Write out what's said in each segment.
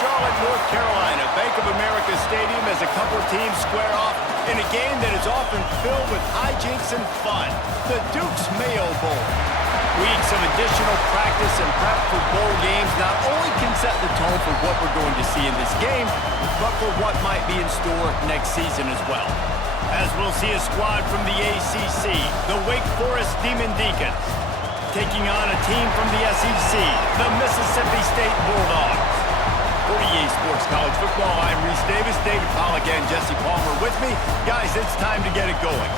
Charlotte, North Carolina. Bank of America Stadium as a couple teams square off in a game that is often filled with hijinks and fun. The Duke's Mayo Bowl. Weeks of additional practice and prep for bowl games not only can set the tone for what we're going to see in this game, but for what might be in store next season as well. As we'll see a squad from the ACC, the Wake Forest Deacons, taking on a team from the SEC, the Mississippi State Bulldogs. For EA Sports College Football, I'm Reese Davis, David Pollack, and Jesse Palmer with me. Guys, it's time to get it going.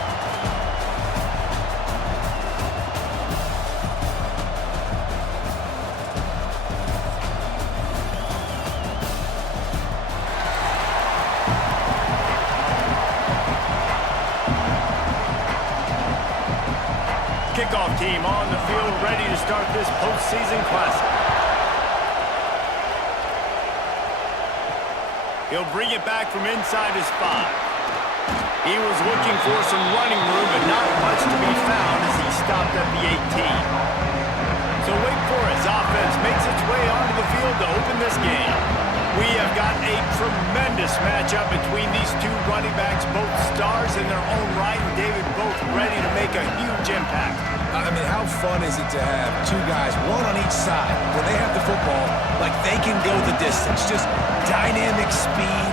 Kickoff team on the field, ready to start this postseason classic. He'll bring it back from inside his 5. He was looking for some running room, but not much to be found as he stopped at the 18. So Wake Forest offense makes its way onto the field to open this game. We have got a tremendous matchup between these two running backs, both stars in their own right, and David, both ready to make a huge impact. I mean, how fun is it to have two guys, one on each side, when they have the football, like they can go the distance. Just dynamic speed,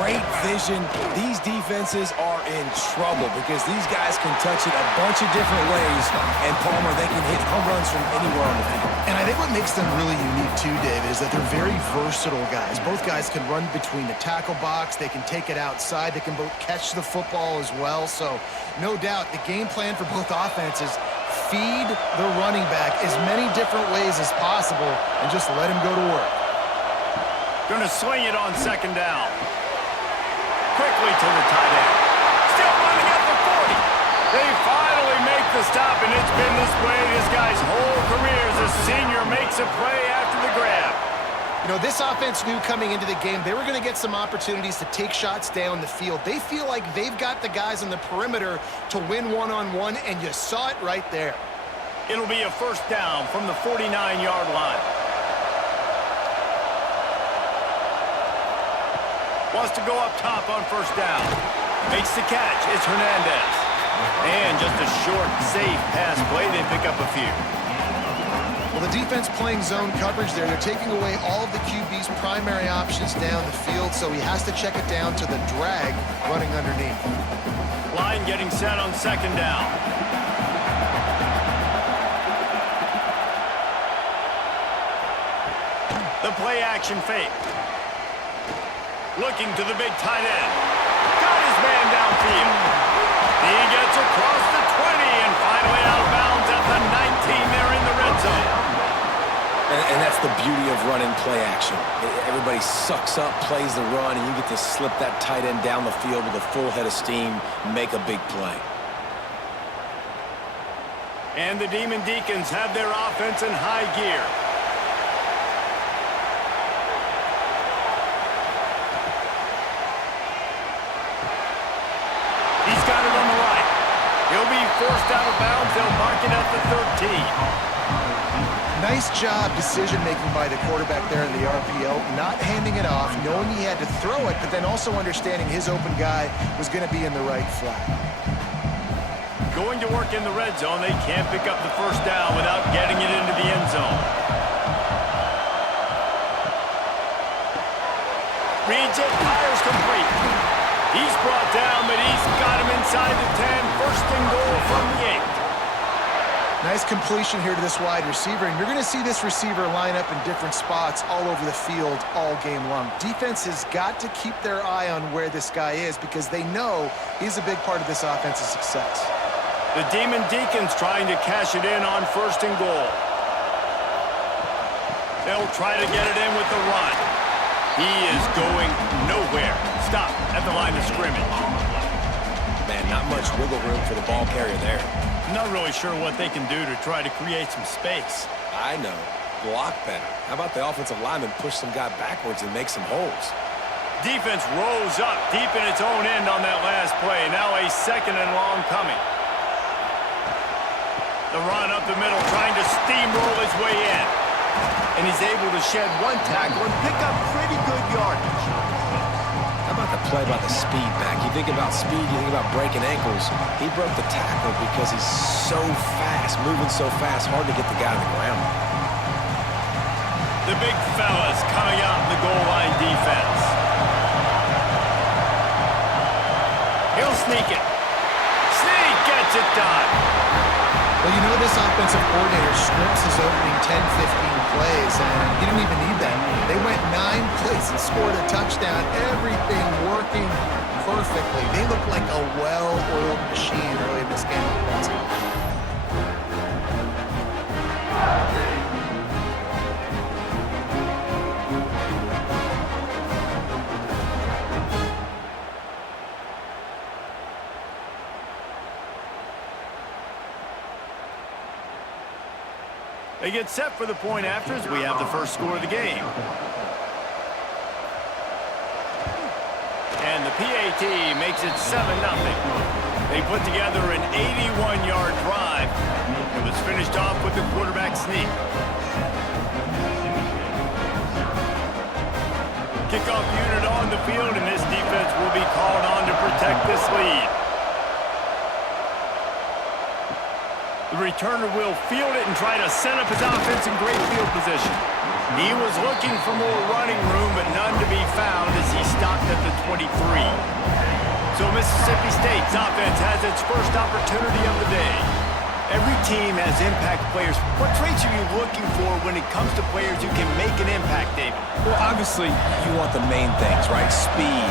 great vision. These defenses are in trouble because these guys can touch it a bunch of different ways, and Palmer, they can hit home runs from anywhere on the field. And I think what makes them really unique too, David, is that they're very versatile guys. Both guys can run between the tackle box. They can take it outside. They can both catch the football as well. So no doubt the game plan for both offenses, feed the running back as many different ways as possible and just let him go to work. Gonna swing it on second down. Quickly to the tight end. Still running at the 40. They finally make the stop, and it's been this way this guy's whole career as a senior makes a play after the grab. You know, this offense knew coming into the game they were going to get some opportunities to take shots down the field. They feel like they've got the guys on the perimeter to win one-on-one, and you saw it right there. It'll be a first down from the 49-yard line. Wants to go up top on first down. Makes the catch. It's Hernandez. And just a short, safe pass play. They pick up a few. Well, the defense playing zone coverage there. They're taking away all of the QB's primary options down the field, so he has to check it down to the drag running underneath. Line getting set on second down. The play action fake. Looking to the big tight end. Got his man downfield. He gets across the 20 and finally out of bounds at the 19 there in the red zone. And that's the beauty of running play action. Everybody sucks up, plays the run, and you get to slip that tight end down the field with a full head of steam, make a big play. And the Deacons have their offense in high gear. He's got it on the right. He'll be forced out of bounds. They'll mark it at the 13. Nice job decision-making by the quarterback there in the RPO, not handing it off, knowing he had to throw it, but then also understanding his open guy was going to be in the right flat. Going to work in the red zone. They can't pick up the first down without getting it into the end zone. Reads it, fires complete. He's brought down, but he's got him inside the 10. First and goal from the 8. Nice completion here to this wide receiver, and you're going to see this receiver line up in different spots all over the field all game long. Defense has got to keep their eye on where this guy is because they know he's a big part of this offense's success. The Deacons trying to cash it in on first and goal. They'll try to get it in with the run. He is going nowhere. Stop at the line of scrimmage. Man, not much wiggle room for the ball carrier there. I'm not really sure what they can do to try to create some space. I know. Block better. How about the offensive lineman push some guy backwards and make some holes? Defense rose up deep in its own end on that last play. Now a second and long coming. The run up the middle, trying to steamroll his way in. and he's able to shed one tackle and pick up pretty good yardage. How about the play by the speed back? You think about speed, you think about breaking ankles. He broke the tackle because he's so fast, moving so fast, hard to get the guy on the ground. The big fellas coming out in the goal line defense. He'll sneak it. Sneak gets it done. Well, you know, this offensive coordinator scripts his opening 10, 15 plays, and he didn't even need that. They went 9 plays and scored a touchdown. Everything working perfectly. They look like a well-oiled machine early in this game. They get set for the point after as we have the first score of the game. And the PAT makes it 7-0. They put together an 81-yard drive. It was finished off with the quarterback sneak. Kickoff unit on the field, and this defense will be called on to protect this lead. The returner will field it and try to set up his offense in great field position. He was looking for more running room, but none to be found as he stopped at the 23. So Mississippi State's offense has its first opportunity of the day. Every team has impact players. What traits are you looking for when it comes to players who can make an impact, David? Well, obviously, you want the main things, right? Speed,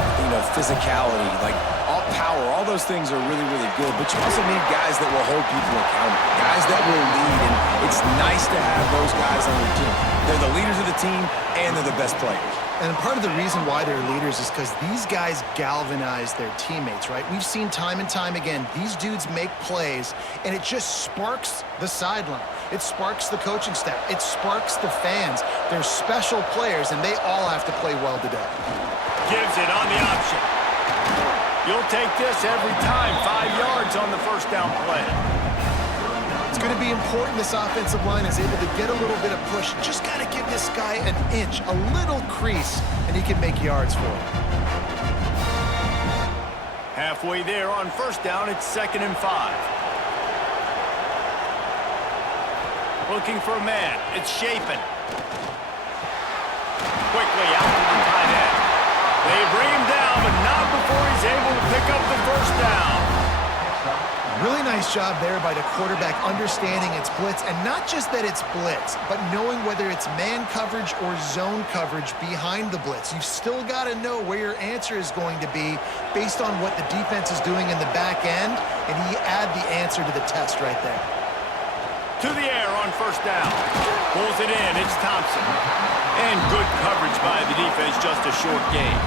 physicality, like all power, all those things are really, really good. But you also need guys that will hold people accountable, guys that will lead. And it's nice to have those guys on your team. They're the leaders of the team, and they're the best players. And part of the reason why they're leaders is because these guys galvanize their teammates, right? We've seen time and time again, these dudes make plays, and it just sparks the sideline. It sparks the coaching staff. It sparks the fans. They're special players, and they all have to play well today. Gives it on the option. You'll take this every time. 5 yards on the first down play. It's going to be important this offensive line is able to get a little bit of push. Just got to give this guy an inch, a little crease, and he can make yards for it. Halfway there on first down, it's 2nd and 5. Looking for a man. It's Shapen. Quickly out to the tight end. They bring him down, but not before he's able to pick up the first down. Really nice job there by the quarterback understanding it's blitz, and not just that it's blitz, but knowing whether it's man coverage or zone coverage behind the blitz. You've still got to know where your answer is going to be based on what the defense is doing in the back end, and he add the answer to the test right there. To the air on first down. Pulls it in. It's Thompson. And good coverage by the defense, just a short gain.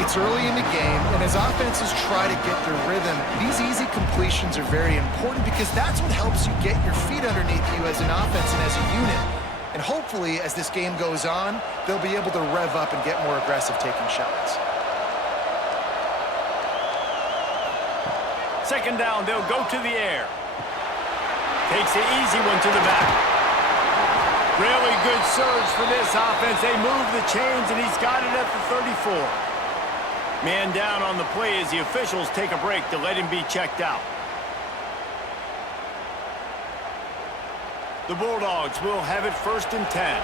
It's early in the game, and as offenses try to get their rhythm, these easy completions are very important because that's what helps you get your feet underneath you as an offense and as a unit. And hopefully, as this game goes on, they'll be able to rev up and get more aggressive taking shots. 2nd down, they'll go to the air. Takes the easy one to the back. Really good surge for this offense. They move the chains, and he's got it at the 34. Man down on the play as the officials take a break to let him be checked out. The Bulldogs will have it 1st and 10.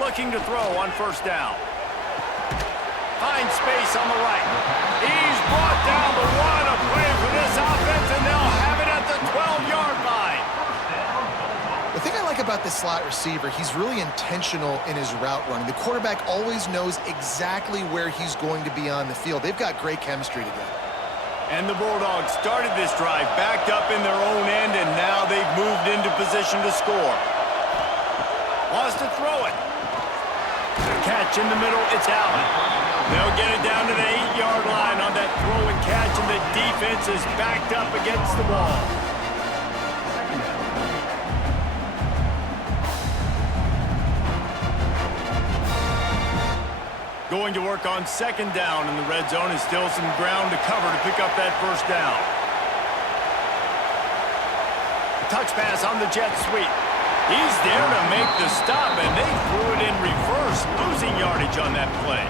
Looking to throw on first down. Finds space on the right. He's brought down, but what a play for this offense, and they'll have it at the 12-yard line. The thing I like about this slot receiver, he's really intentional in his route running. The quarterback always knows exactly where he's going to be on the field. They've got great chemistry together. And the Bulldogs started this drive backed up in their own end, and now they've moved into position to score. Wants to throw it. The catch in the middle, it's Allen. They'll get it down to the 8-yard line on that throw and catch, and the defense is backed up against the wall. Going to work on 2nd down in the red zone, and still some ground to cover to pick up that first down. Touch pass on the jet sweep. He's there to make the stop, and they threw it in reverse, losing yardage on that play.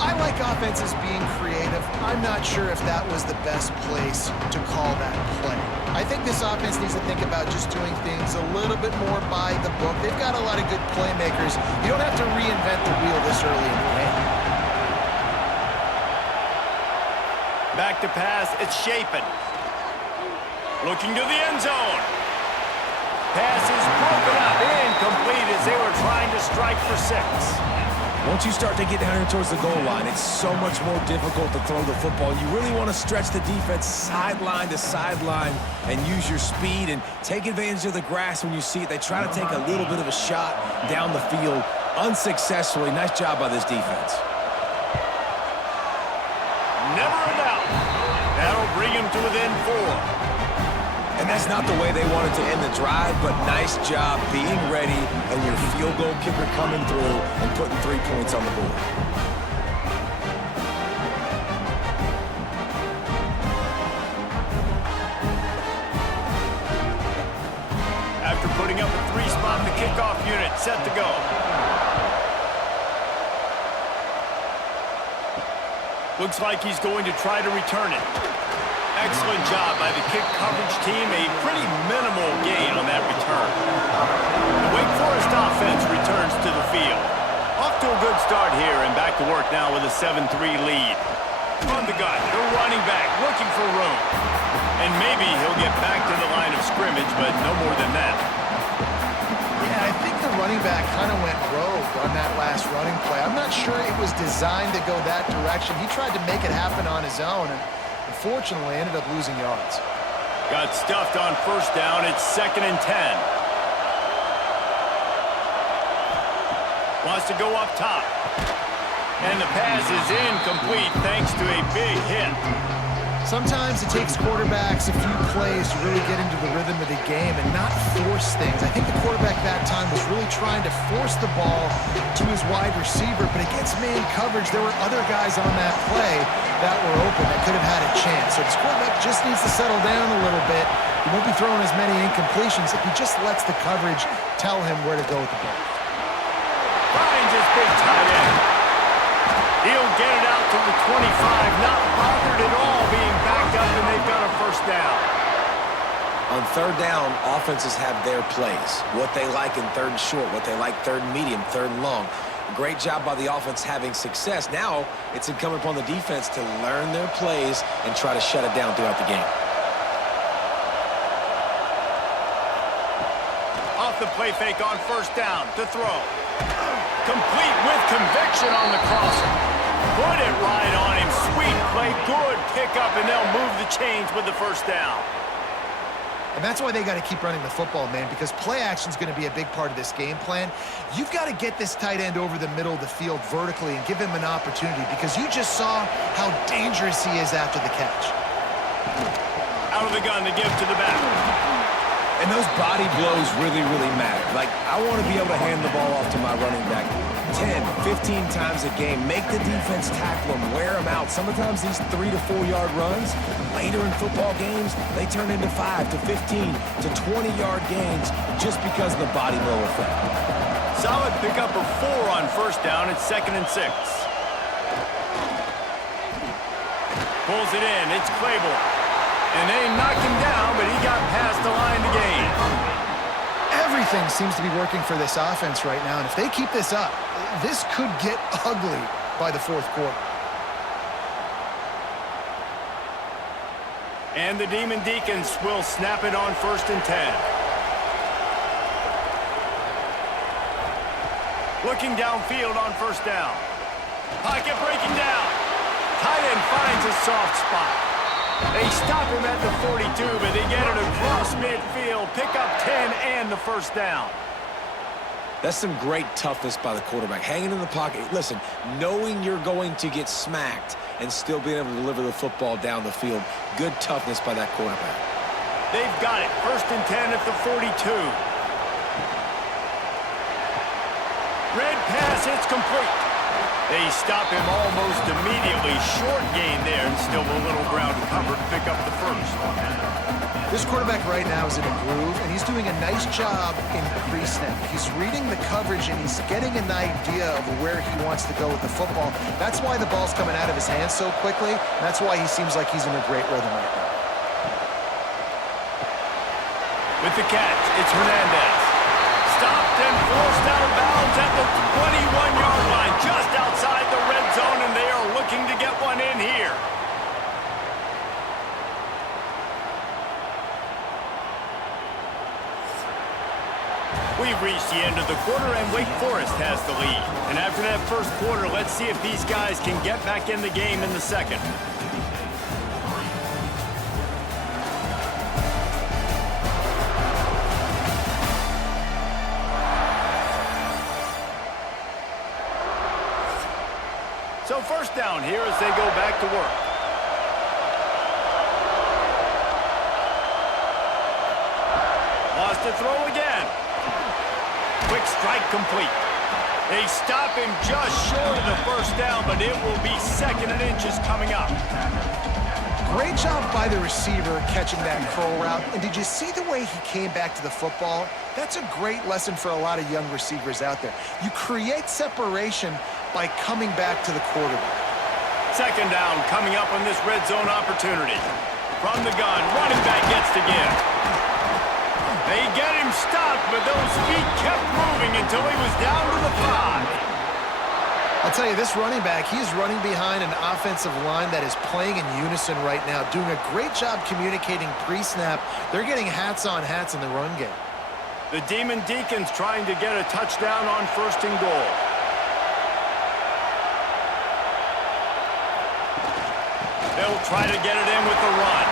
I like offenses being creative. I'm not sure if that was the best place to call that play. I think this offense needs to think about just doing things a little bit more by the book. They've got a lot of good playmakers. You don't have to reinvent the wheel this early in the game. Back to pass, it's Shapen. Looking to the end zone. Pass is broken up, incomplete as they were trying to strike for 6. Once you start to get down here towards the goal line, it's so much more difficult to throw the football. You really want to stretch the defense sideline to sideline and use your speed and take advantage of the grass when you see it. They try to take a little bit of a shot down the field unsuccessfully. Nice job by this defense. Never a doubt. That'll bring him to within 4. And that's not the way they wanted to end the drive, but nice job being ready and your field goal kicker coming through and putting 3 points on the board. After putting up a 3-spot, the kickoff unit set to go. Looks like he's going to try to return it. Excellent job by the kick coverage team. A pretty minimal gain on that return. The Wake Forest offense returns to the field. Off to a good start here and back to work now with a 7-3 lead. On the gun, the running back looking for room. And maybe he'll get back to the line of scrimmage, but no more than that. Yeah, I think the running back kind of went rogue on that last running play. I'm not sure it was designed to go that direction. He tried to make it happen on his own, and unfortunately ended up losing yards. Got stuffed on first down. It's 2nd and 10. Wants to go up top. And the pass is incomplete thanks to a big hit. Sometimes it takes quarterbacks a few plays to really get into the rhythm of the game and not force things. I think the quarterback that time was really trying to force the ball to his wide receiver, but against man coverage, there were other guys on that play that were open that could have had a chance. So this quarterback just needs to settle down a little bit. He won't be throwing as many incompletions if he just lets the coverage tell him where to go with the ball. Finds his big tight end. He'll get it out to the 25, not bothered at all being backed up, and they've got a first down. On 3rd down, offenses have their plays. What they like in 3rd and short, what they like 3rd and medium, 3rd and long. Great job by the offense having success. Now it's incumbent upon the defense to learn their plays and try to shut it down throughout the game. Off the play fake on first down to throw. Complete with conviction on the crosser. Put it right on him. Sweet play, good pickup, and they'll move the chains with the first down. And that's why they got to keep running the football, man, because play action is going to be a big part of this game plan. You've got to get this tight end over the middle of the field vertically and give him an opportunity, because you just saw how dangerous he is after the catch. Out of the gun to give to the back. And those body blows really, really matter. Like, I want to be able to hand the ball off to my running back 10, 15 times a game. Make the defense tackle them, wear them out. Sometimes these 3 to 4 yard runs, later in football games, they turn into 5 to 15 to 20 yard gains just because of the body blow effect. Solid pickup of 4 on first down. It's 2nd and 6. Pulls it in. It's Claiborne. And they knocked him down, but he got past the line to gain. Everything seems to be working for this offense right now, and if they keep this up, this could get ugly by the 4th quarter. And the Deacons will snap it on 1st and 10. Looking downfield on first down. Pocket breaking down. Tight end finds a soft spot. They stop him at the 42, but they get it across midfield. Pick up 10 and the first down. That's some great toughness by the quarterback. Hanging in the pocket. Listen, knowing you're going to get smacked and still being able to deliver the football down the field. Good toughness by that quarterback. They've got it. 1st and 10 at the 42. Red pass, it's complete. They stop him almost immediately. Short gain there, and still a little ground covered to pick up the first. This quarterback right now is in a groove, and he's doing a nice job in pre-snap. He's reading the coverage, and he's getting an idea of where he wants to go with the football. That's why the ball's coming out of his hands so quickly, and that's why he seems like he's in a great rhythm right now. With the catch, it's Hernandez. Stopped and forced out of bounds at the 21-yard line, just outside the red zone, and they are looking to get one in here. We've reached the end of the quarter, and Wake Forest has the lead. And after that first quarter, let's see if these guys can get back in the game in the second. So first down here as they go back to work. Lost to throw again. Quick strike complete. They stop him just short of the first down, but it will be 2nd and inches coming up. Great job by the receiver catching that curl route. And did you see the way he came back to the football? That's a great lesson for a lot of young receivers out there. You create separation by coming back to the quarterback. 2nd down coming up on this red zone opportunity. From the gun, running back gets to give. They get him stopped, but those feet kept moving until he was down to the 5. I'll tell you, this running back, he is running behind an offensive line that is playing in unison right now, doing a great job communicating pre-snap. They're getting hats on hats in the run game. The Deacons trying to get a touchdown on 1st and goal. They'll try to get it in with the run.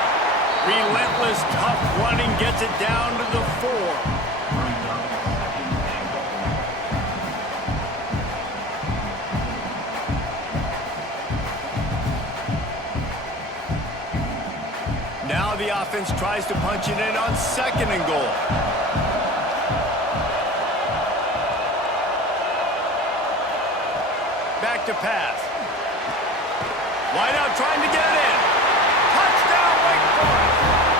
Relentless, tough running gets it down to the 4. Now the offense tries to punch it in on 2nd and goal. Back to pass. Wide out trying to get it in. Touchdown, Wake Forest.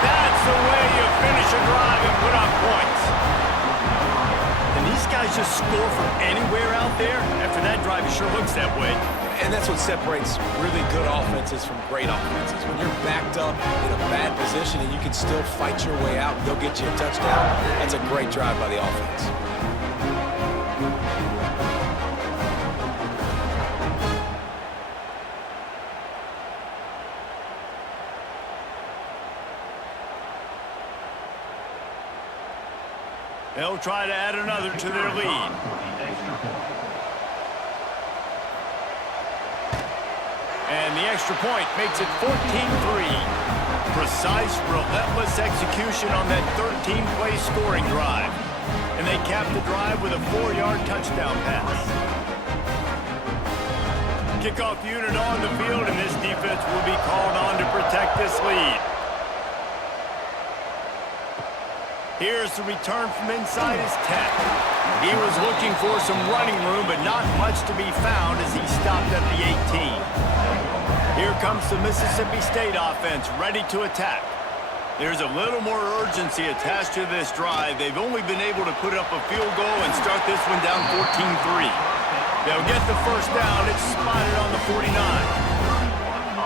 That's the way you finish a drive and put up points. And these guys just score from anywhere out there. After that drive, it sure looks that way. And that's what separates really good offenses from great offenses. When you're backed up in a bad position and you can still fight your way out and they'll get you a touchdown, that's a great drive by the offense. They'll try to add another to their lead. And the extra point makes it 14-3. Precise, relentless execution on that 13-play scoring drive. And they cap the drive with a 4-yard touchdown pass. Kickoff unit on the field, and this defense will be called on to protect this lead. Here's the return from inside his 10. He was looking for some running room, but not much to be found as he stopped at the 18. Here comes the Mississippi State offense, ready to attack. There's a little more urgency attached to this drive. They've only been able to put up a field goal and start this one down 14-3. They'll get the first down. It's spotted on the 49.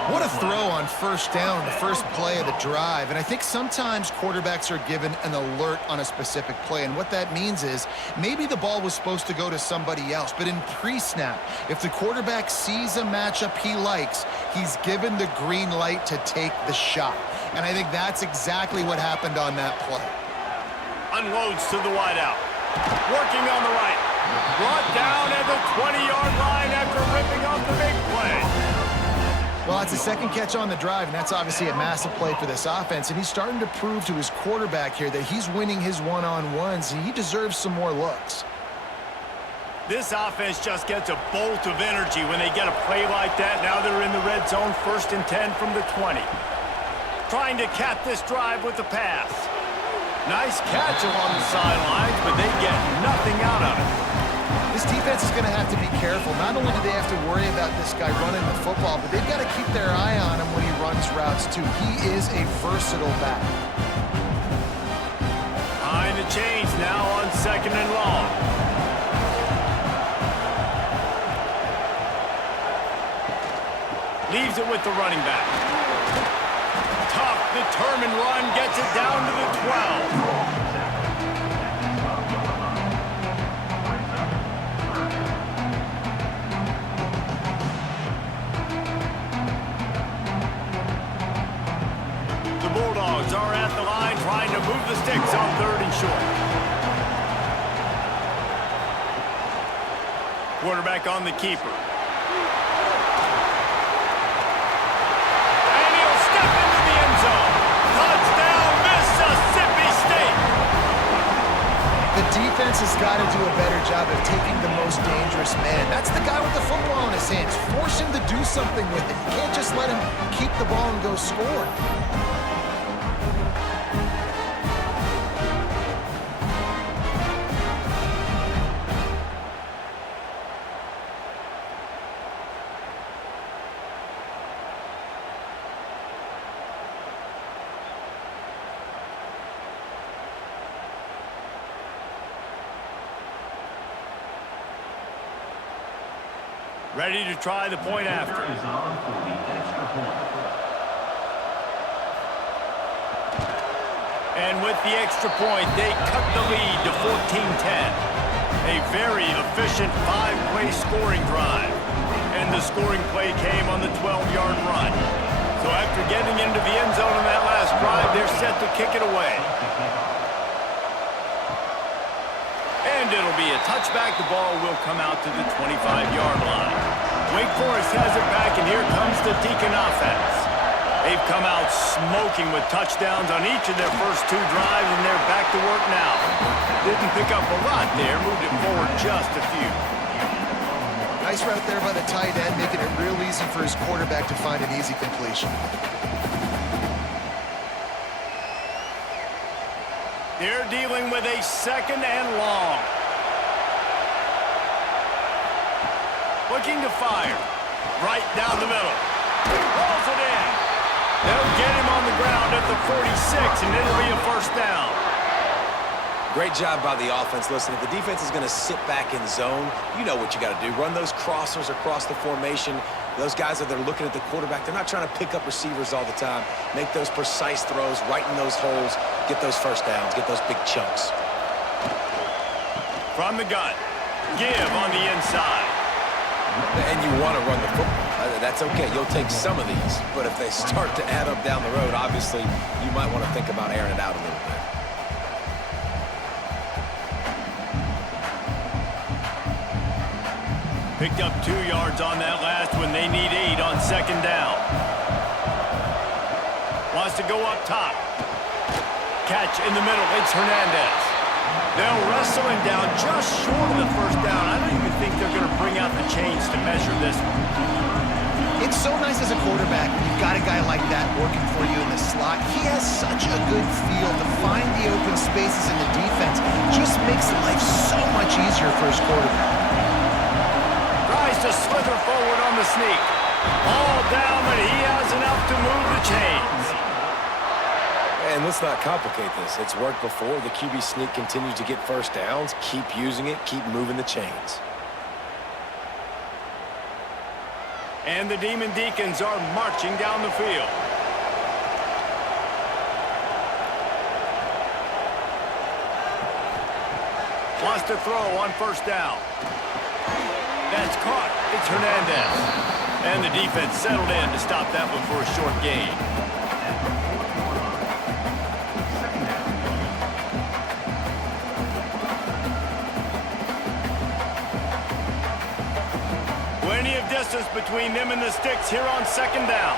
What a throw on 1st down, the first play of the drive. And I think sometimes quarterbacks are given an alert on a specific play. And what that means is maybe the ball was supposed to go to somebody else. But in pre-snap, if the quarterback sees a matchup he likes, he's given the green light to take the shot. And I think that's exactly what happened on that play. Unloads to the wideout. Working on the right. Brought down at the 20-yard line after ripping off the big play. Well, it's a second catch on the drive, and that's obviously a massive play for this offense. And he's starting to prove to his quarterback here that he's winning his one-on-ones, and he deserves some more looks. This offense just gets a bolt of energy when they get a play like that. Now they're in the red zone, 1st and 10 from the 20. Trying to cap this drive with the pass. Nice catch along the sidelines, but they get nothing out of it. This defense is going to have to be careful. Not only do they have to worry about this guy running the football, but they've got to keep their eye on him when he runs routes, too. He is a versatile back. the chains now on 2nd and long. Leaves it with the running back. Tough, determined run gets it down to the 12. The Bulldogs are at the line trying to move the sticks on 3rd and short. Quarterback on the keeper. And he'll step into the end zone. Touchdown, Mississippi State. The defense has got to do a better job of taking the most dangerous man. That's the guy with the football in his hands. Force him to do something with it. You can't just let him keep the ball and go score. Ready to try the point after. And with the extra point, they cut the lead to 14-10. A very efficient 5-play scoring drive. And the scoring play came on the 12-yard run. So after getting into the end zone on that last drive, they're set to kick it away. And it'll be a touchback. The ball will come out to the 25-yard line. Wake Forest has it back, and here comes the Deacon offense. They've come out smoking with touchdowns on each of their first 2 drives, and they're back to work now. Didn't pick up a lot there, moved it forward just a few. Nice route there by the tight end, making it real easy for his quarterback to find an easy completion. They're dealing with a 2nd and long. Looking to fire. Right down the middle. Rolls it in. They'll get him on the ground at the 46, and it'll be a 1st down. Great job by the offense. Listen, if the defense is going to sit back in zone, you know what you got to do. Run those crossers across the formation. Those guys that are looking at the quarterback, they're not trying to pick up receivers all the time. Make those precise throws, right in those holes, get those 1st downs, get those big chunks. From the gun. Give on the inside. And you want to run the football. That's okay. You'll take some of these. But if they start to add up down the road, obviously, you might want to think about airing it out a little bit. Picked up 2 yards on that last one. They need 8 on 2nd down. Wants to go up top. Catch in the middle. It's Hernandez. They'll wrestle him down just short of the 1st down. I don't even think they're going to bring out the chains to measure this one. It's so nice as a quarterback when you've got a guy like that working for you in the slot. He has such a good feel to find the open spaces in the defense. Just makes life so much easier for his quarterback. Tries to slither forward on the sneak. All down, but he has enough to move the chains. And let's not complicate this. It's worked before. The QB sneak continues to get 1st downs. Keep using it. Keep moving the chains. And the Demon Deacons are marching down the field. Wants to throw on 1st down. That's caught. It's Hernandez. And the defense settled in to stop that one for a short gain. Plenty of distance between them and the sticks here on 2nd down.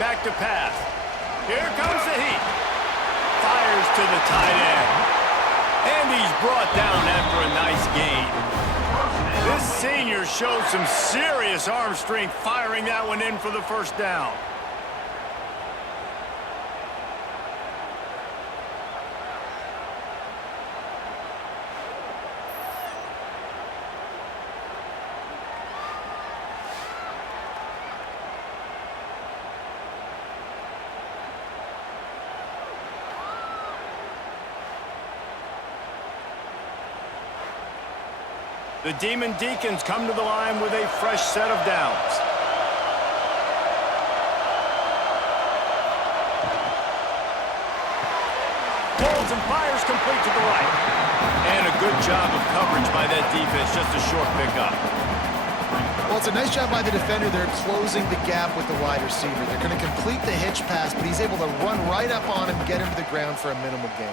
Back to pass. Here comes the heat. Fires to the tight end. And he's brought down after a nice gain. This senior showed some serious arm strength firing that one in for the 1st down. The Demon Deacons come to the line with a fresh set of downs. Pulls and fires complete to the right. And a good job of coverage by that defense, just a short pickup. Well, it's a nice job by the defender. They're closing the gap with the wide receiver. They're going to complete the hitch pass, but he's able to run right up on him, get him to the ground for a minimal gain.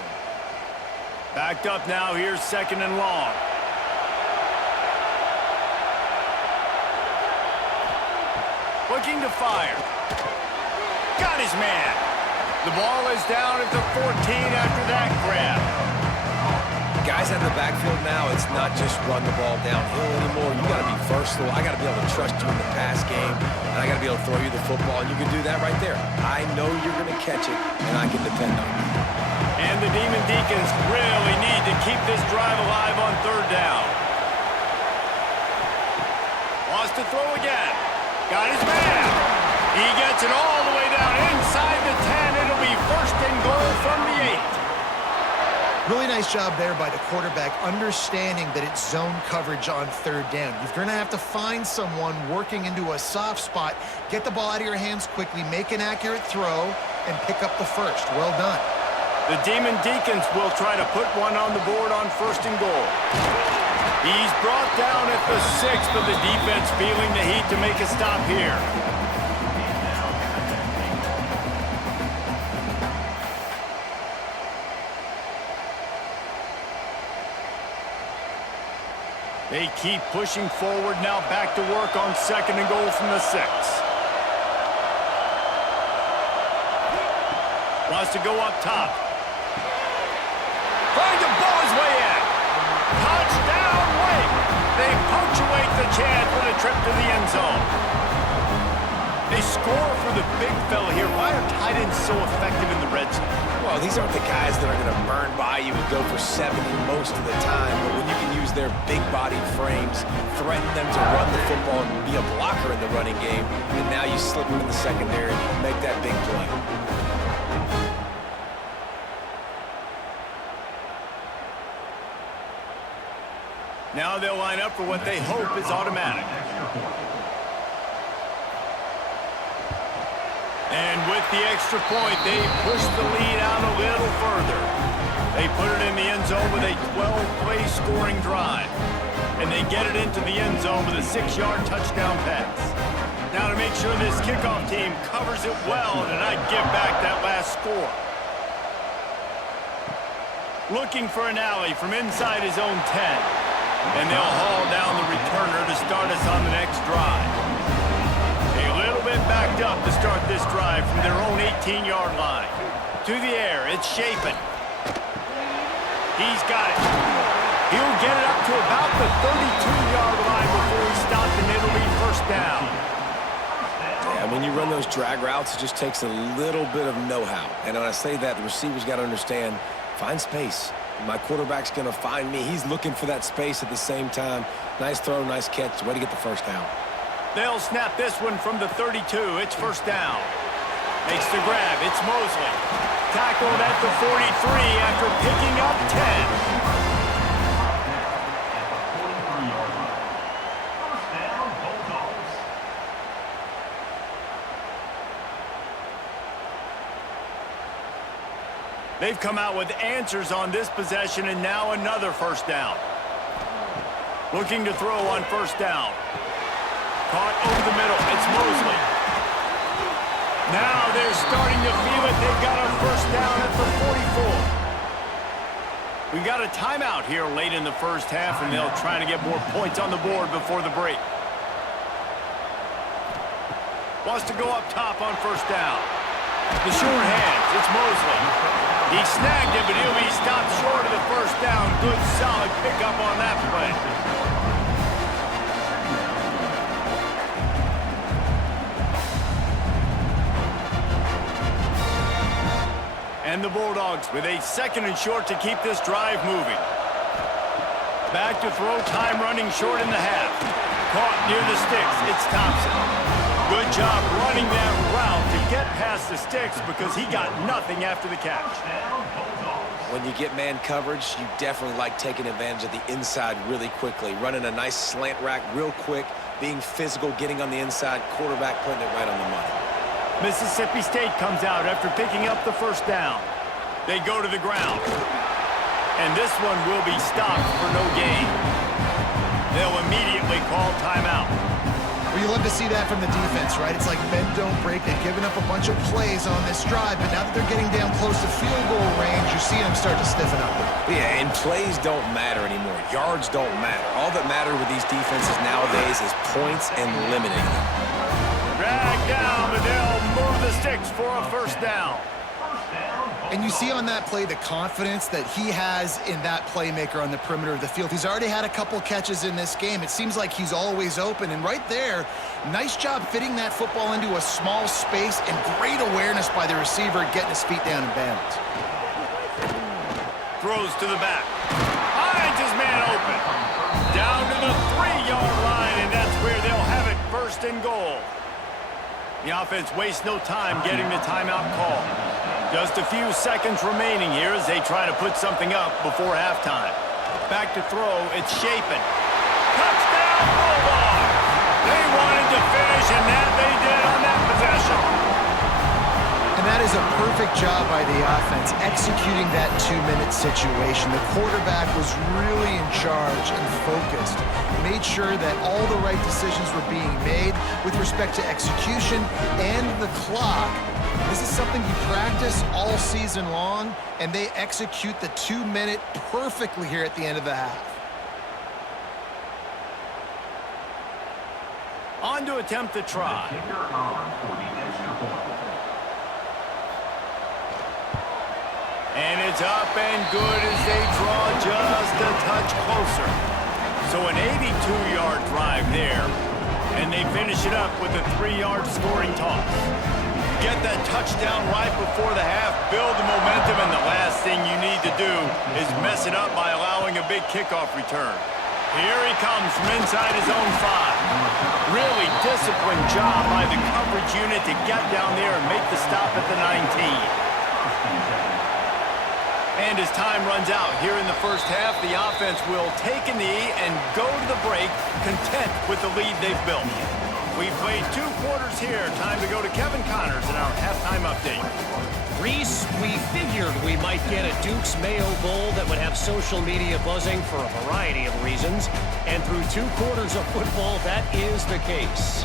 Backed up now, here's 2nd and long. Looking to fire. Got his man. The ball is down at the 14 after that grab. Guys out in the backfield now, it's not just run the ball downhill anymore. You got to be versatile. I got to be able to trust you in the pass game, and I got to be able to throw you the football, and you can do that right there. I know you're going to catch it, and I can depend on you. And the Demon Deacons really need to keep this drive alive on 3rd down. Wants to throw again. Got his man. He gets it all the way down inside the 10. It'll be 1st and goal from the 8. Really nice job there by the quarterback, understanding that it's zone coverage on 3rd down. You're going to have to find someone working into a soft spot, get the ball out of your hands quickly, make an accurate throw, and pick up the 1st. Well done. The Demon Deacons will try to put one on the board on 1st and goal. He's brought down at the 6th, but the defense feeling the heat to make a stop here. They keep pushing forward now, back to work on 2nd and goal from the 6. Wants to go up top. Trying to bow his way in. Touchdown, Wake. They punctuate the chance with a trip to the end zone. They score for the big fella here. Why are tight ends so effective in the red zone? Well, these aren't the guys that are going to burn by you and go for 70 most of the time, but when you can use their big-bodied frames, threaten them to run the football and be a blocker in the running game, and now you slip them in the secondary, make that big play. Now they'll line up for what they hope is automatic. And with the extra point, they push the lead out a little further. They put it in the end zone with a 12-play scoring drive. And they get it into the end zone with a 6-yard touchdown pass. Now to make sure this kickoff team covers it well and not give back that last score. Looking for an alley from inside his own 10. And they'll haul down the returner to start us on the next drive. A little bit backed up to start this drive from their own 18-yard line. To the air, it's Chapin. He's got it. He'll get it up to about the 32-yard line before he stops, and it'll be 1st down. Yeah, when you run those drag routes, it just takes a little bit of know-how. And when I say that, the receiver's got to understand, find space. My quarterback's going to find me. He's looking for that space at the same time. Nice throw, nice catch. Way to get the 1st down. They'll snap this one from the 32. It's 1st down. Makes the grab. It's Mosley. Tackled at the 43 after picking up 10. They've come out with answers on this possession, and now another 1st down. Looking to throw on 1st down. Caught over the middle. It's Mosley. Now they're starting to feel it. They've got a 1st down at the 44. We've got a timeout here late in the 1st half, and they'll try to get more points on the board before the break. Wants to go up top on 1st down. The short hands. It's Mosley. He snagged it, but he'll be stopped short of the 1st down. Good, solid pickup on that play. And the Bulldogs with a 2nd and short to keep this drive moving. Back to throw, time running short in the half. Caught near the sticks. It's Thompson. Good job running that route to get past the sticks because he got nothing after the catch. When you get man coverage, you definitely like taking advantage of the inside really quickly, running a nice slant rack real quick, being physical, getting on the inside, quarterback putting it right on the money. Mississippi State comes out after picking up the first down. They go to the ground. And this one will be stopped for no gain. They'll immediately call timeout. Well, you love to see that from the defense, right? It's like bend, don't break. They've given up a bunch of plays on this drive, but now that they're getting down close to field goal range, you're seeing them start to stiffen up. Yeah, and plays don't matter anymore. Yards don't matter. All that matter with these defenses nowadays is points and limiting them. Drag down, but they'll move the sticks for a first down. And you see on that play the confidence that he has in that playmaker on the perimeter of the field. He's already had a couple catches in this game. It seems like he's always open. And right there, nice job fitting that football into a small space and great awareness by the receiver getting his feet down in bounds. Throws to the back. Finds his man open. Down to the 3-yard line, and that's where they'll have it first and goal. The offense wastes no time getting the timeout call. Just a few seconds remaining here as they try to put something up before halftime. Back to throw, it's Shapen. Touchdown, Bulldogs! They wanted to finish, and that they did on that possession. And that is a perfect job by the offense, executing that 2-minute situation. The quarterback was really in charge and focused. Made sure that all the right decisions were being made with respect to execution and the clock. This is something you practice all season long, and they execute the 2-minute perfectly here at the end of the half. On to attempt the try. And it's up and good as they draw just a touch closer. So an 82-yard drive there, and they finish it up with a 3-yard scoring toss. Get that touchdown right before the half, build the momentum, and the last thing you need to do is mess it up by allowing a big kickoff return. Here he comes from inside his own 5. Really disciplined job by the coverage unit to get down there and make the stop at the 19. And as time runs out here in the first half, the offense will take a knee and go to the break, content with the lead they've built. We've played 2 quarters here. Time to go to Kevin Connors in our halftime update. Reese, we figured we might get a Duke's Mayo Bowl that would have social media buzzing for a variety of reasons. And through 2 quarters of football, that is the case.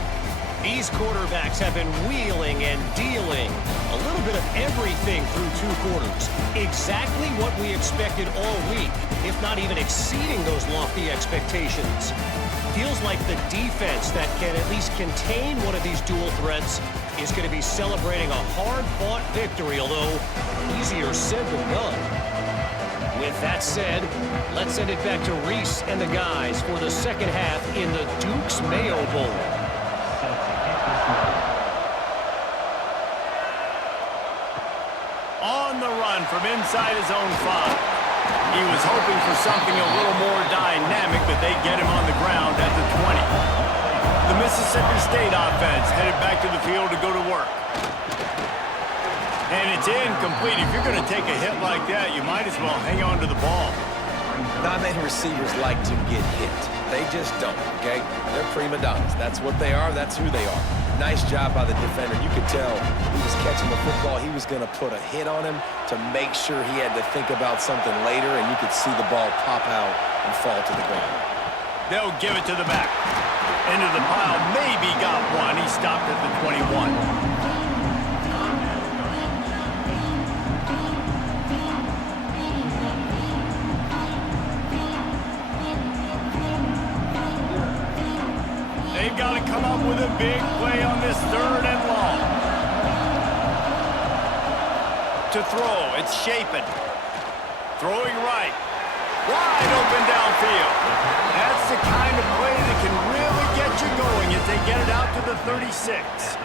These quarterbacks have been wheeling and dealing. A little bit of everything through 2 quarters. Exactly what we expected all week, if not even exceeding those lofty expectations. Feels like the defense that can at least contain one of these dual threats is going to be celebrating a hard-fought victory, although easier said than done. With that said, let's send it back to Reese and the guys for the second half in the Duke's Mayo Bowl. On the run from inside his own 5. He was hoping for something a little more dynamic, but they get him on the ground at the 20. The Mississippi State offense headed back to the field to go to work. And it's incomplete. If you're going to take a hit like that, you might as well hang on to the ball. Not many receivers like to get hit. They just don't, okay? They're prima donnas. That's what they are. That's who they are. Nice job by the defender. You could tell he was catching the football. He was going to put a hit on him to make sure he had to think about something later, and you could see the ball pop out and fall to the ground. They'll give it to the back. Into the pile. Maybe got one. He stopped at the 21. They've got to come up with a big play on this 3rd and long. To throw, it's Shapen. Throwing right. Wide open downfield. That's the kind of play that can really get you going as they get it out to the 36.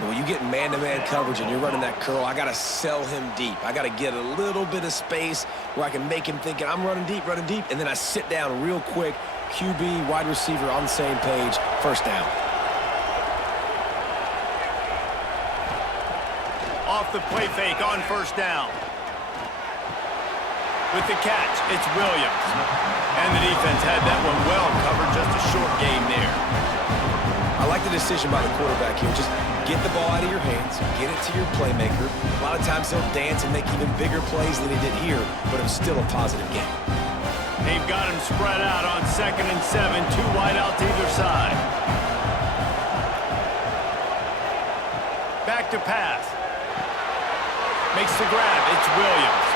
When you get man-to-man coverage and you're running that curl, I got to sell him deep. I got to get a little bit of space where I can make him think I'm running deep, and then I sit down real quick. QB, wide receiver on the same page, first down. Off the play fake on first down. With the catch, it's Williams. And the defense had that one well covered, just a short game there. I like the decision by the quarterback here. Just get the ball out of your hands, get it to your playmaker. A lot of times he'll dance and make even bigger plays than he did here, but it was still a positive game. They've got him spread out on 2nd and 7, 2 wide out to either side. Back to pass. Makes the grab. It's Williams.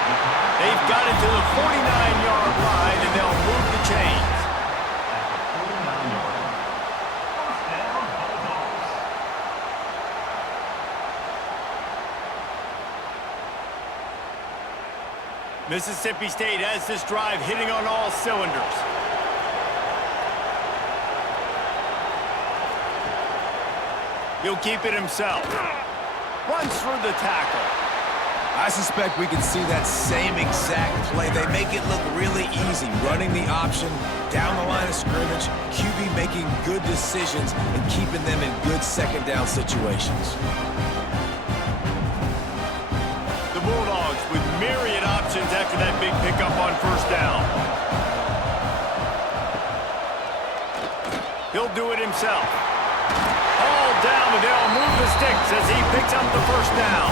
They've got it to the 49-yard line, and they'll move the chains. Mississippi State has this drive hitting on all cylinders. He'll keep it himself. Runs through the tackle. I suspect we can see that same exact play. They make it look really easy, running the option down the line of scrimmage, QB making good decisions and keeping them in good second down situations. The Bulldogs with myriad options after that big pickup on 1st down. He'll do it himself. All down, and they'll move the sticks as he picks up the 1st down.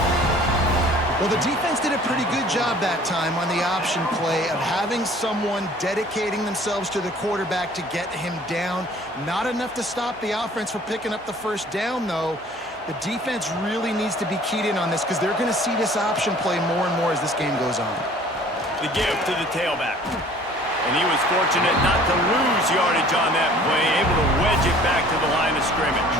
Well, the defense did a pretty good job that time on the option play of having someone dedicating themselves to the quarterback to get him down. Not enough to stop the offense from picking up the 1st down, though. The defense really needs to be keyed in on this because they're going to see this option play more and more as this game goes on. The give to the tailback. And he was fortunate not to lose yardage on that play, able to wedge it back to the line of scrimmage.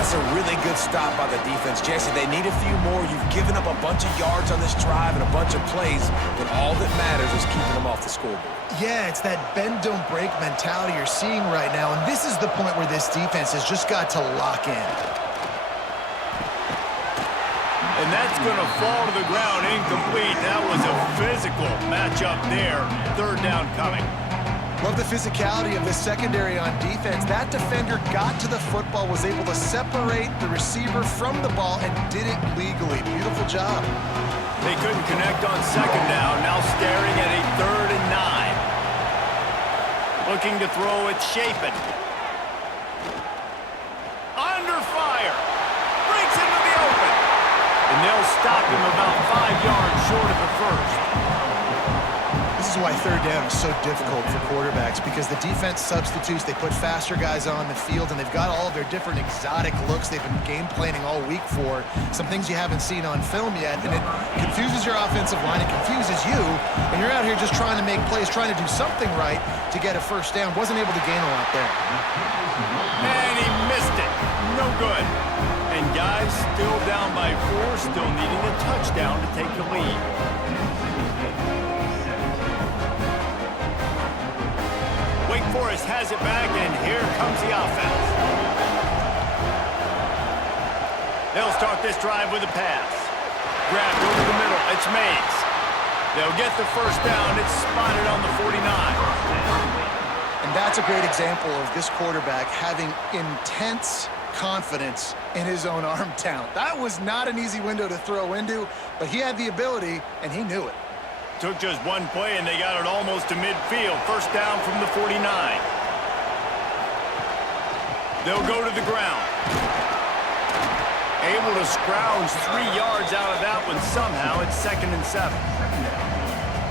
That's a really good stop by the defense. Jesse, they need a few more. You've given up a bunch of yards on this drive and a bunch of plays, but all that matters is keeping them off the scoreboard. Yeah, it's that bend, don't break mentality you're seeing right now, and this is the point where this defense has just got to lock in. And that's going to fall to the ground incomplete. That was a physical matchup there. 3rd down coming. Love the physicality of the secondary on defense. That defender got to the football, was able to separate the receiver from the ball, and did it legally. Beautiful job. They couldn't connect on 2nd down. Now staring at a 3rd and 9. Looking to throw, it's Chapin. Under fire. Breaks into the open. And they'll stop him about 5 yards short of the 1st. This is why 3rd down is so difficult for quarterbacks, because the defense substitutes. They put faster guys on the field, and they've got all of their different exotic looks they've been game planning all week for. Some things you haven't seen on film yet, and it confuses your offensive line. It confuses you, and you're out here just trying to make plays, trying to do something right to get a 1st down. Wasn't able to gain a lot there. And he missed it. No good. And guys still down by 4, still needing a touchdown to take the lead. Wake Forest has it back, and here comes the offense. They'll start this drive with a pass. Grabbed over the middle. It's Mays. They'll get the 1st down. It's spotted on the 49. And that's a great example of this quarterback having intense confidence in his own arm talent. That was not an easy window to throw into, but he had the ability, and he knew it. Took just one play, and they got it almost to midfield. 1st down from the 49. They'll go to the ground. Able to scrounge 3 yards out of that one somehow. It's 2nd and 7.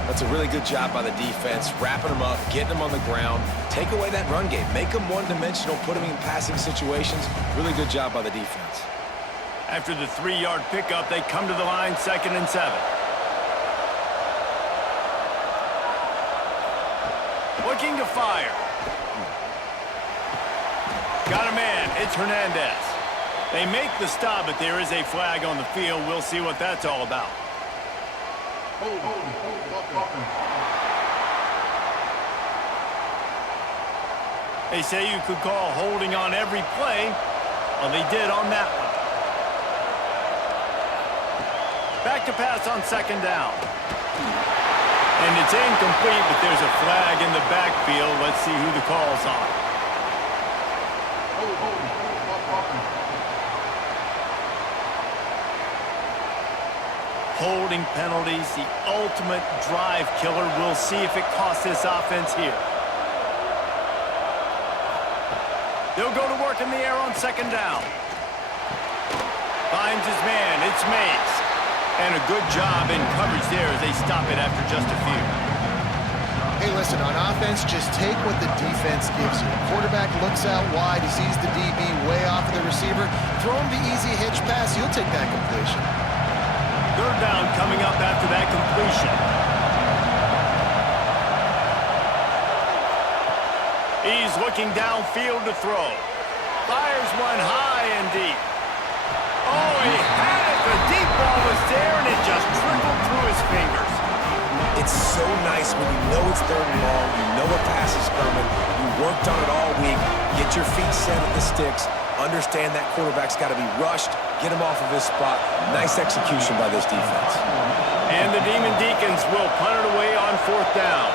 That's a really good job by the defense, wrapping them up, getting them on the ground, take away that run game, make them one-dimensional, put them in passing situations. Really good job by the defense. After the 3-yard pickup, they come to the line, 2nd and 7. Looking to fire. Got a man. It's Hernandez. They make the stop, but there is a flag on the field. We'll see what that's all about. They say you could call holding on every play. Well, they did on that one. Back to pass on 2nd down. And it's incomplete, but there's a flag in the backfield. Let's see who the call's on. Holding penalties, the ultimate drive killer. We'll see if it costs this offense here. They'll go to work in the air on second down. Finds his man. It's Mays. And a good job in coverage there as they stop it after just a few. Hey, listen, on offense, just take what the defense gives you. Quarterback looks out wide. He sees the DB way off of the receiver. Throw him the easy hitch pass. He'll take that completion. Third down coming up after that completion. He's looking downfield to throw. Fires one high and deep. Oh, he had it. The deep ball was there, and it just trickled through his fingers. It's so nice when you know it's third and long, you know a pass is coming, you worked on it all week, get your feet set at the sticks, understand that quarterback's got to be rushed, get him off of his spot. Nice execution by this defense. And the Deacons will punt it away on fourth down.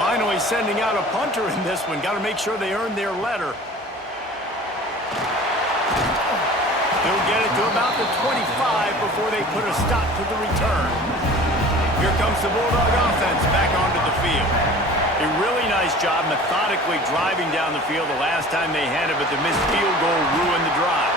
Finally sending out a punter in this one. Got to make sure they earn their letter. They'll get it to about the 25 before they put a stop to the return. Here comes the Bulldog offense back onto the field. A really nice job methodically driving down the field the last time they had it, but the missed field goal ruined the drive.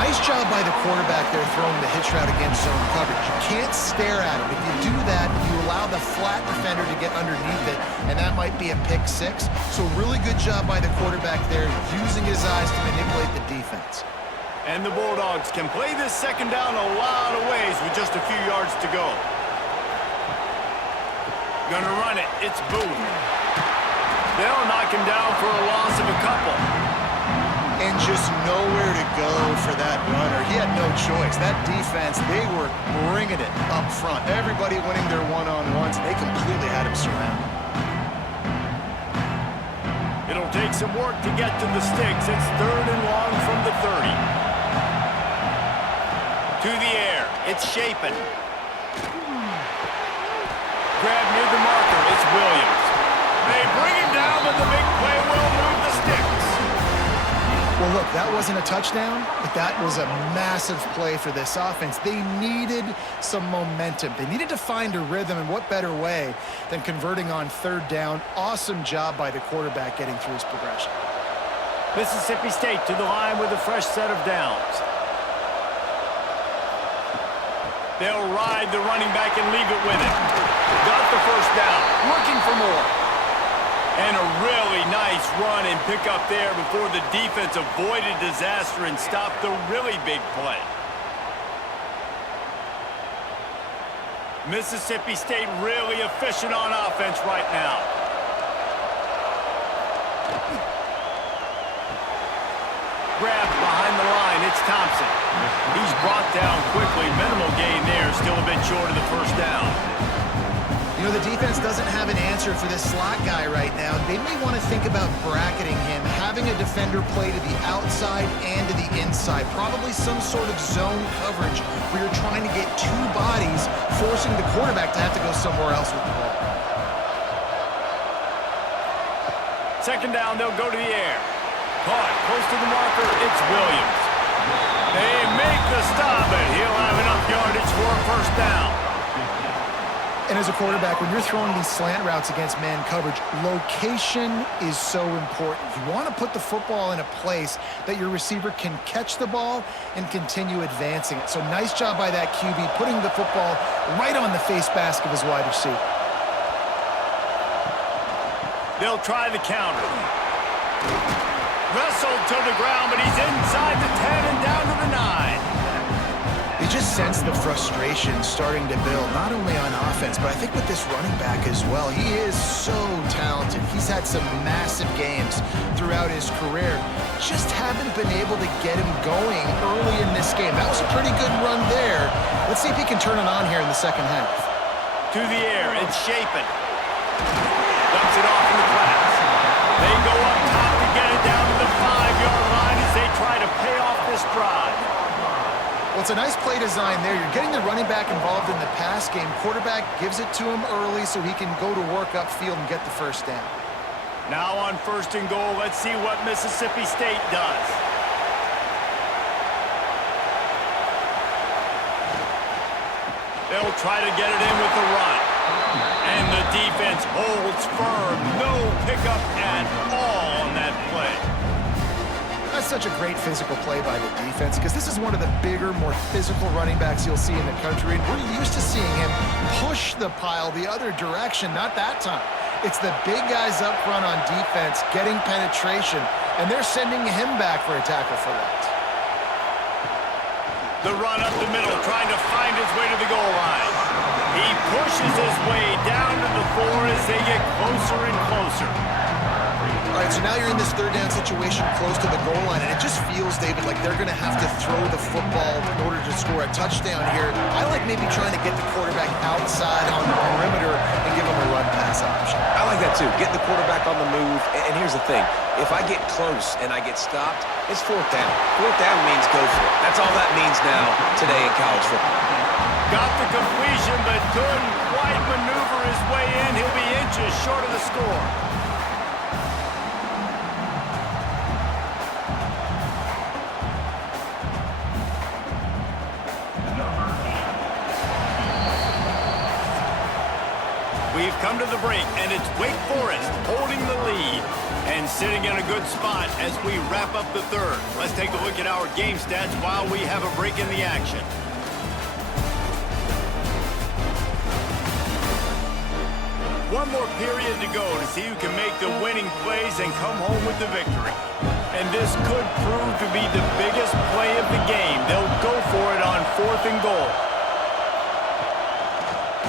Nice job by the quarterback there throwing the hitch route against zone coverage. You can't stare at him. If you do that, you allow the flat defender to get underneath it, and that might be a pick six. So really good job by the quarterback there, using his eyes to manipulate the defense. And the Bulldogs can play this second down a lot of ways with just a few yards to go. Gonna run it. It's Boone. They'll knock him down for a loss of a couple. And just nowhere to go for that runner. He had no choice. That defense, they were bringing it up front. Everybody winning their one-on-ones. They completely had him surrounded. It'll take some work to get to the sticks. It's third and long from the 30. To the air. It's Shapen. Grab near the marker. It's Williams. They bring him down, but the big play will move the sticks. Well, look, that wasn't a touchdown, but that was a massive play for this offense. They needed some momentum. They needed to find a rhythm, and what better way than converting on third down. Awesome job by the quarterback getting through his progression. Mississippi State to the line with a fresh set of downs. They'll ride the running back and leave it with him. Got the first down, looking for more. And a really nice run and pick up there before the defense avoided disaster and stopped the really big play. Mississippi State really efficient on offense right now. Grabbed behind the line, it's Thompson. He's brought down quickly. Minimal gain there, still a bit short of the first down. You know, the defense doesn't have an answer for this slot guy right now. They may want to think about bracketing him, having a defender play to the outside and to the inside. Probably some sort of zone coverage where you're trying to get two bodies, forcing the quarterback to have to go somewhere else with the ball. Second down, they'll go to the air. Caught close to the marker, it's Williams. They make the stop, but he'll have enough yardage for a first down. And as a quarterback, when you're throwing these slant routes against man coverage, location is so important. You want to put the football in a place that your receiver can catch the ball and continue advancing it. So nice job by that QB, putting the football right on the face mask of his wide receiver. They'll try the counter. Wrestled to the ground, but he's inside the 10 and down to the 9. You just sense the frustration starting to build, not only on offense, but I think with this running back as well. He is so talented. He's had some massive games throughout his career. Just haven't been able to get him going early in this game. That was a pretty good run there. Let's see if he can turn it on here in the second half. To the air, it's Shapen. Dumps it off in the flats. They go up top to get it down to the 5-yard line as they try to pay off this drive. Well, it's a nice play design there. You're getting the running back involved in the pass game. Quarterback gives it to him early so he can go to work upfield and get the first down. Now on first and goal, let's see what Mississippi State does. They'll try to get it in with the run. And the defense holds firm. No pickup at all on that play. That's such a great physical play by the defense because this is one of the bigger, more physical running backs you'll see in the country. And we're used to seeing him push the pile the other direction, not that time. It's the big guys up front on defense getting penetration, and they're sending him back for a tackle for that. The run up the middle, trying to find his way to the goal line. He pushes his way down to the 4 as they get closer and closer. All right, so now you're in this third down situation close to the goal line, and it just feels, David, like they're going to have to throw the football in order to score a touchdown here. I like maybe trying to get the quarterback outside on the perimeter and give him a run-pass option. I like that too. Get the quarterback on the move. And here's the thing. If I get close and I get stopped, it's fourth down. Fourth down means go for it. That's all that means now today in college football. Got the completion, but couldn't quite maneuver his way in. He'll be inches short of the score. We've come to the break, and it's Wake Forest holding the lead and sitting in a good spot as we wrap up the third. Let's take a look at our game stats while we have a break in the action. One more period to go to see who can make the winning plays and come home with the victory. And this could prove to be the biggest play of the game. They'll go for it on 4th and goal.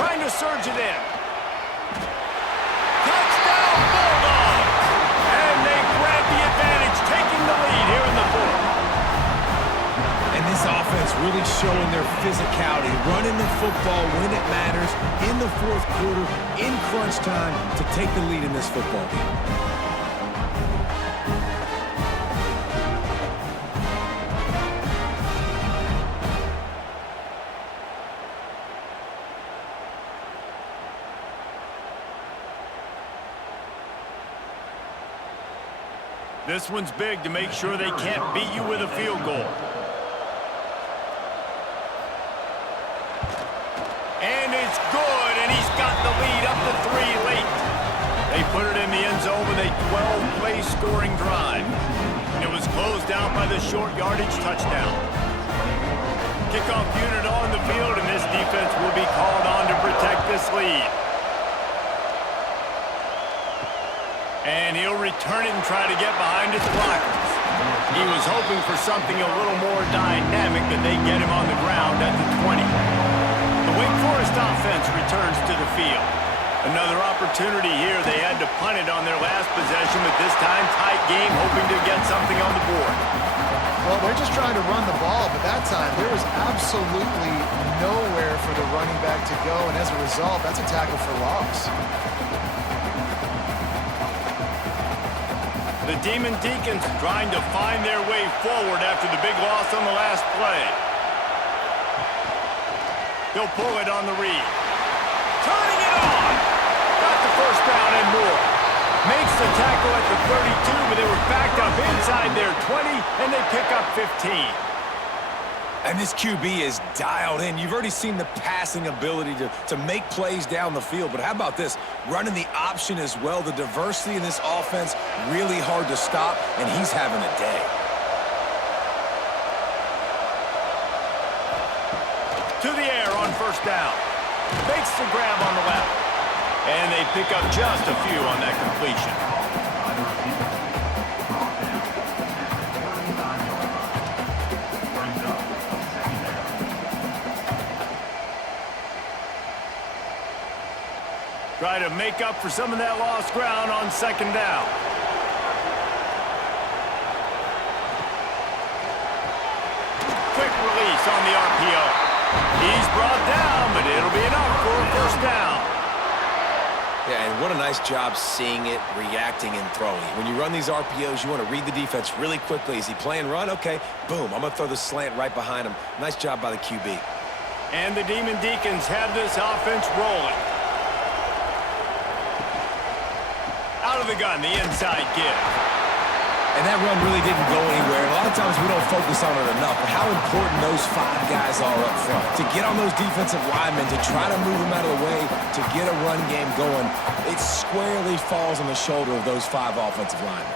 Trying to surge it in. Touchdown, Bulldogs! And they grab the advantage, taking the lead here in the 4th. And this offense really showing their physicality, running the football when it matters, in the 4th quarter, in crunch time, to take the lead in this football game. This one's big to make sure they can't beat you with a field goal. And it's good, and he's got the lead up to 3 late. They put it in the end zone with a 12-play scoring drive. And it was closed out by the short yardage touchdown. Kickoff unit on the field, and this defense will be called on to protect this lead. And he'll return it and try to get behind his blockers. He was hoping for something a little more dynamic, but they get him on the ground at the 20. The Wake Forest offense returns to the field. Another opportunity here. They had to punt it on their last possession, but this time tight game, hoping to get something on the board. Well, they're just trying to run the ball, but that time there was absolutely nowhere for the running back to go, and as a result, that's a tackle for loss. The Deacons trying to find their way forward after the big loss on the last play. He'll pull it on the read. Turning it on! Got the first down and more. Makes the tackle at the 32, but they were backed up inside their 20, and they pick up 15. And this QB is dialed in. You've already seen the passing ability to make plays down the field. But how about this? Running the option as well. The diversity in this offense, really hard to stop, and he's having a day. To the air on first down. Makes the grab on the left. And they pick up just a few on that completion. Try to make up for some of that lost ground on second down. Quick release on the RPO. He's brought down, but it'll be enough for a first down. Yeah, and what a nice job seeing it, reacting, and throwing. When you run these RPOs, you want to read the defense really quickly. Is he playing run? Okay, boom. I'm going to throw the slant right behind him. Nice job by the QB. And the Deacons have this offense rolling. Out of the gun, the inside give. And that run really didn't go anywhere. A lot of lot of times we don't focus on it enough, but how important those 5 guys are up front. To get on those defensive linemen, to try to move them out of the way, to get a run game going, it squarely falls on the shoulder of those 5 offensive linemen.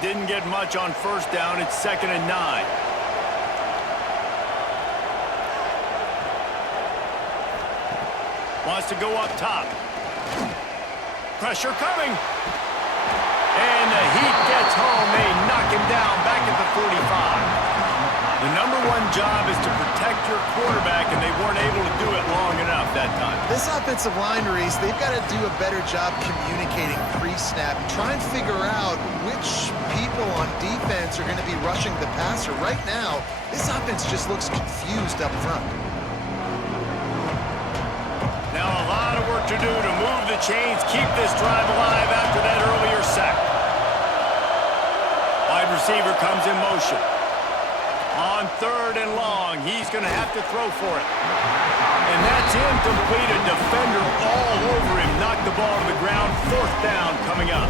Didn't get much on first down. It's 2nd and 9. Wants to go up top. Pressure coming. And the heat gets home. They knock him down back at the 45. The #1 job is to protect your quarterback, and they weren't able to do it long enough that time. This offensive line, Reese, they've got to do a better job communicating pre-snap. Try and figure out which people on defense are going to be rushing the passer. Right now, this offense just looks confused up front. Now a lot of work to do to move the chains, keep this drive alive after that earlier sack. Wide receiver comes in motion. On 3rd and long, he's going to have to throw for it. And that's incomplete. A defender all over him. Knocked the ball to the ground. 4th down coming up.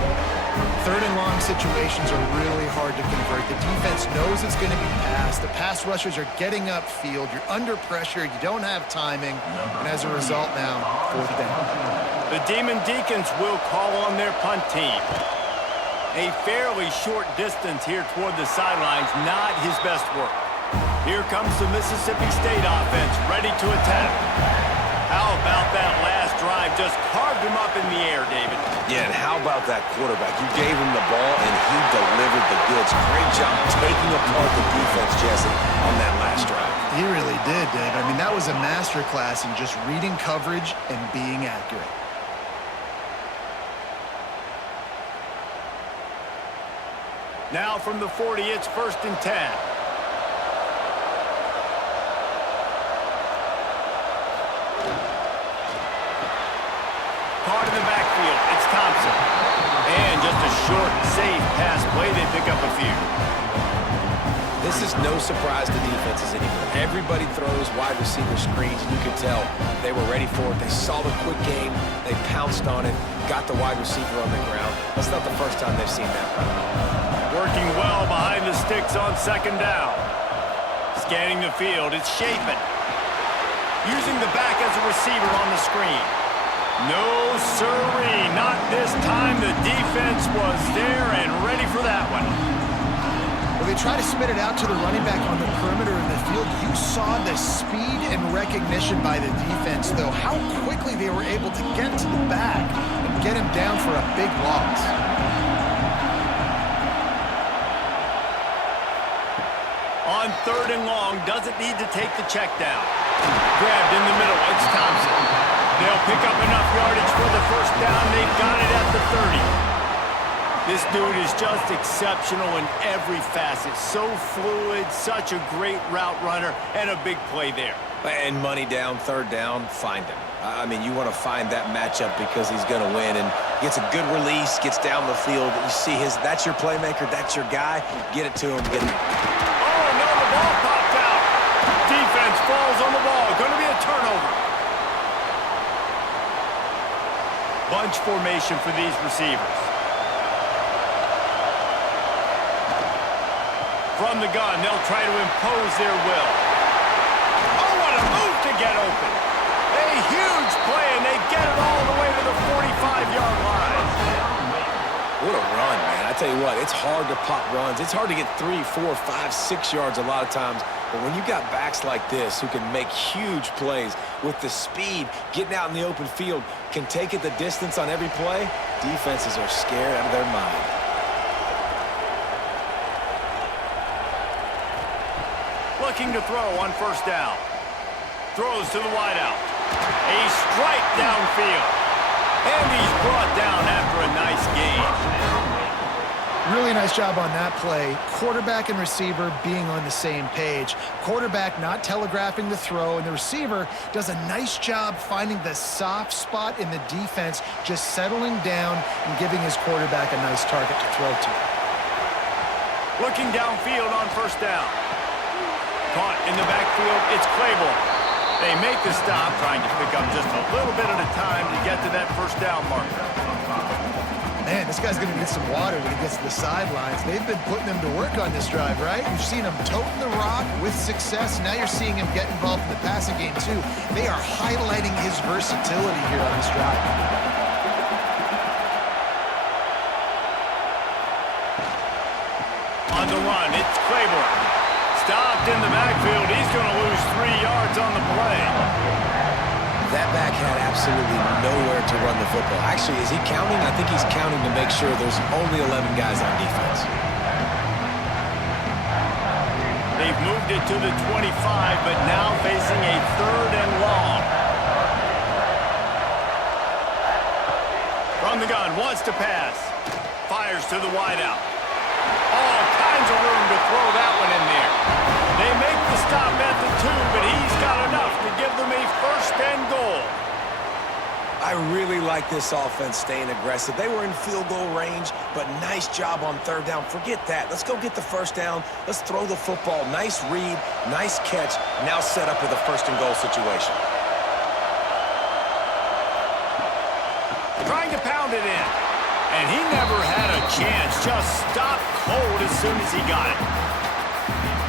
3rd and long situations are really hard to convert. The defense knows it's going to be passed. The pass rushers are getting upfield. You're under pressure. You don't have timing. And as a result now, 4th down. The Deacons will call on their punt team. A fairly short distance here toward the sidelines. Not his best work. Here comes the Mississippi State offense, ready to attack. How about that last drive? Just carved him up in the air, David. Yeah, and how about that quarterback? You gave him the ball, and he delivered the goods. Great job taking apart the defense, Jesse, on that last drive. He really did, Dave. I mean, that was a masterclass in just reading coverage and being accurate. Now from the 40, it's 1st and 10. Caught in the backfield, it's Thompson. And just a short, safe pass play. They pick up a few. This is no surprise to defenses anymore. Everybody throws wide receiver screens, and you can tell they were ready for it. They saw the quick game. They pounced on it, got the wide receiver on the ground. That's not the first time they've seen that run. Working well behind the sticks on 2nd down. Scanning the field, it's Chapin. Using the back as a receiver on the screen. No sirree, not this time. The defense was there and ready for that one. Well, they try to spit it out to the running back on the perimeter of the field. You saw the speed and recognition by the defense, though. How quickly they were able to get to the back and get him down for a big loss. On 3rd and long, doesn't need to take the check down. Grabbed in the middle, it's Thompson. They'll pick up enough yardage for the 1st down. They've got it at the 30. This dude is just exceptional in every facet. So fluid, such a great route runner, and a big play there. And money down, 3rd down, find him. I mean, you want to find that matchup because he's going to win, and gets a good release, gets down the field. You see that's your playmaker, that's your guy. Get it to him, get him. Oh, no, the ball popped out. Defense falls on the ball. Going to be a turnover. Bunch formation for these receivers. From the gun, they'll try to impose their will. Oh, what a move to get open. A huge play, and they get it all the way to the 45-yard line. What a run, man. I tell you what, it's hard to pop runs. It's hard to get 3, 4, 5, 6 yards a lot of times. But when you got backs like this who can make huge plays with the speed, getting out in the open field, can take it the distance on every play, defenses are scared out of their mind. Looking to throw on 1st down. Throws to the wideout. A strike downfield. And he's brought down after a nice gain. Really nice job on that play. Quarterback and receiver being on the same page. Quarterback not telegraphing the throw, and the receiver does a nice job finding the soft spot in the defense, just settling down and giving his quarterback a nice target to throw to. Looking downfield on 1st down. Caught in the backfield, it's Claiborne. They make the stop, trying to pick up just a little bit at a time to get to that 1st down marker. Man, this guy's going to need some water when he gets to the sidelines. They've been putting him to work on this drive, right? You've seen him toting the rock with success. Now you're seeing him get involved in the passing game, too. They are highlighting his versatility here on this drive. On the run, it's Claiborne. Stopped in the backfield. He's going to lose 3 yards on the play. That back had absolutely nowhere to run the football. Actually, is he counting? I think he's counting to make sure there's only 11 guys on defense. They've moved it to the 25, but now facing a 3rd and long. From the gun, wants to pass. Fires to the wideout. All kinds of room to throw that one in there. They make the stop at the 2, but he's got enough to give them a 1st and goal. I really like this offense staying aggressive. They were in field goal range, but nice job on 3rd down. Forget that. Let's go get the 1st down. Let's throw the football. Nice read, nice catch. Now set up with a 1st and goal situation. Trying to pound it in. And he never had a chance. Just stopped cold as soon as he got it.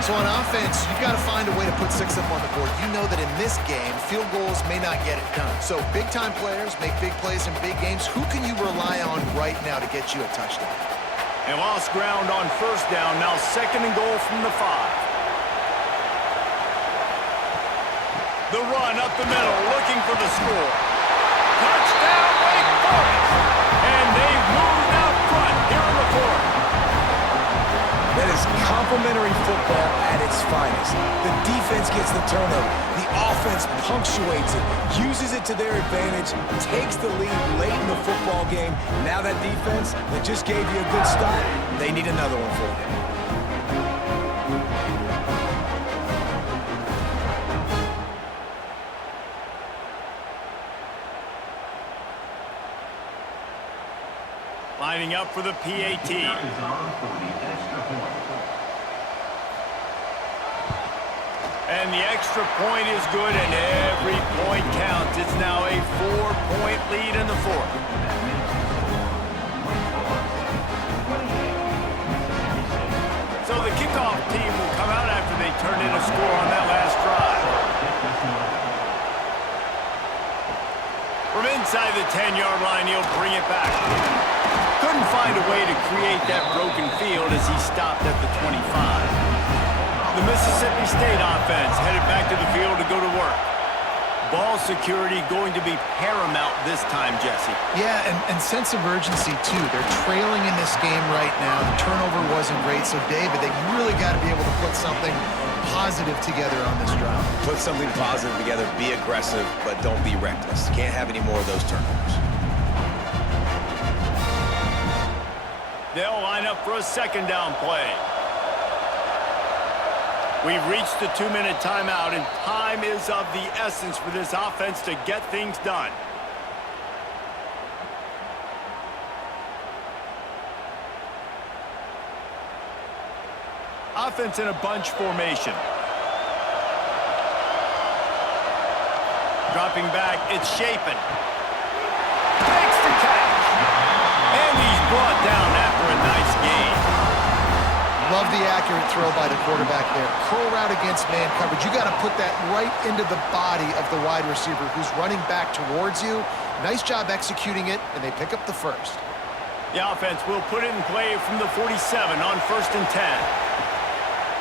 So on offense, you've got to find a way to put 6 up on the board. You know that in this game, field goals may not get it done. So big-time players make big plays in big games. Who can you rely on right now to get you a touchdown? And lost ground on 1st down. Now 2nd and goal from the 5. The run up the middle, looking for the score. Touchdown, Wake Forest! And they've moved out front here in the 4th. That is complimentary football at its finest. The defense gets the turnover. The offense punctuates it, uses it to their advantage, takes the lead late in the football game. Now that defense that just gave you a good start, they need another one for you. Lining up for the PAT. And the extra point is good, and every point counts. It's now a 4-point lead in the 4th. So the kickoff team will come out after they turn in a score on that last drive. From inside the 10-yard line, he'll bring it back. Couldn't find a way to create that broken field as he stopped at the 25. The Mississippi State offense headed back to the field to go to work. Ball security going to be paramount this time, Jesse. Yeah, and sense of urgency, too. They're trailing in this game right now. The turnover wasn't great, so, David, that you really got to be able to put something positive together on this drive. Put something positive together, be aggressive, but don't be reckless. Can't have any more of those turnovers. They'll line up for a 2nd down play. We've reached the 2-minute timeout, and time is of the essence for this offense to get things done. Offense in a bunch formation. Dropping back, it's Shapen. Makes the catch. And he's brought down after a nice gain. Love the accurate throw by the quarterback there. Curl route against man coverage. You got to put that right into the body of the wide receiver who's running back towards you. Nice job executing it, and they pick up the 1st. The offense will put it in play from the 47 on 1st and 10.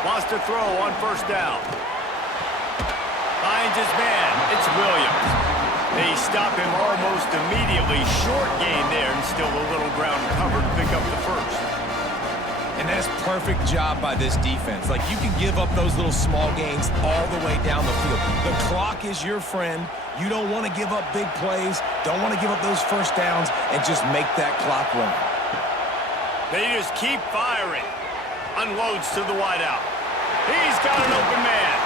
Wants to throw on 1st down. Finds his man. It's Williams. They stop him almost immediately. Short gain there, and still a little ground covered to pick up the 1st. And that's perfect job by this defense. Like, you can give up those little small gains all the way down the field. The clock is your friend. You don't want to give up big plays. Don't want to give up those 1st downs and just make that clock run. They just keep firing. Unloads to the wideout. He's got an open man.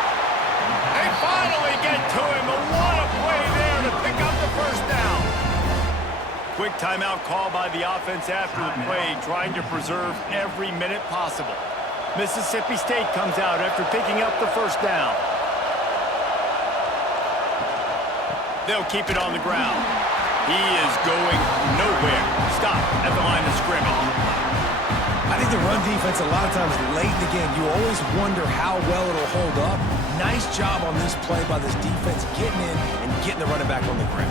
They finally get to him. And what a play there to pick up the 1st down. Quick timeout call by the offense after the play, trying to preserve every minute possible. Mississippi State comes out after picking up the 1st down. They'll keep it on the ground. He is going nowhere. Stop at the line of scrimmage. I think the run defense, a lot of times late in the game, you always wonder how well it'll hold up. Nice job on this play by this defense, getting in and getting the running back on the ground.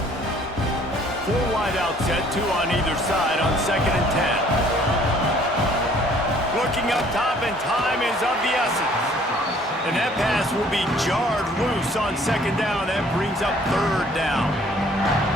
4 wide out set, 2 on either side on 2nd and 10. Looking up top, and time is of the essence. And that pass will be jarred loose on 2nd down. That brings up 3rd down.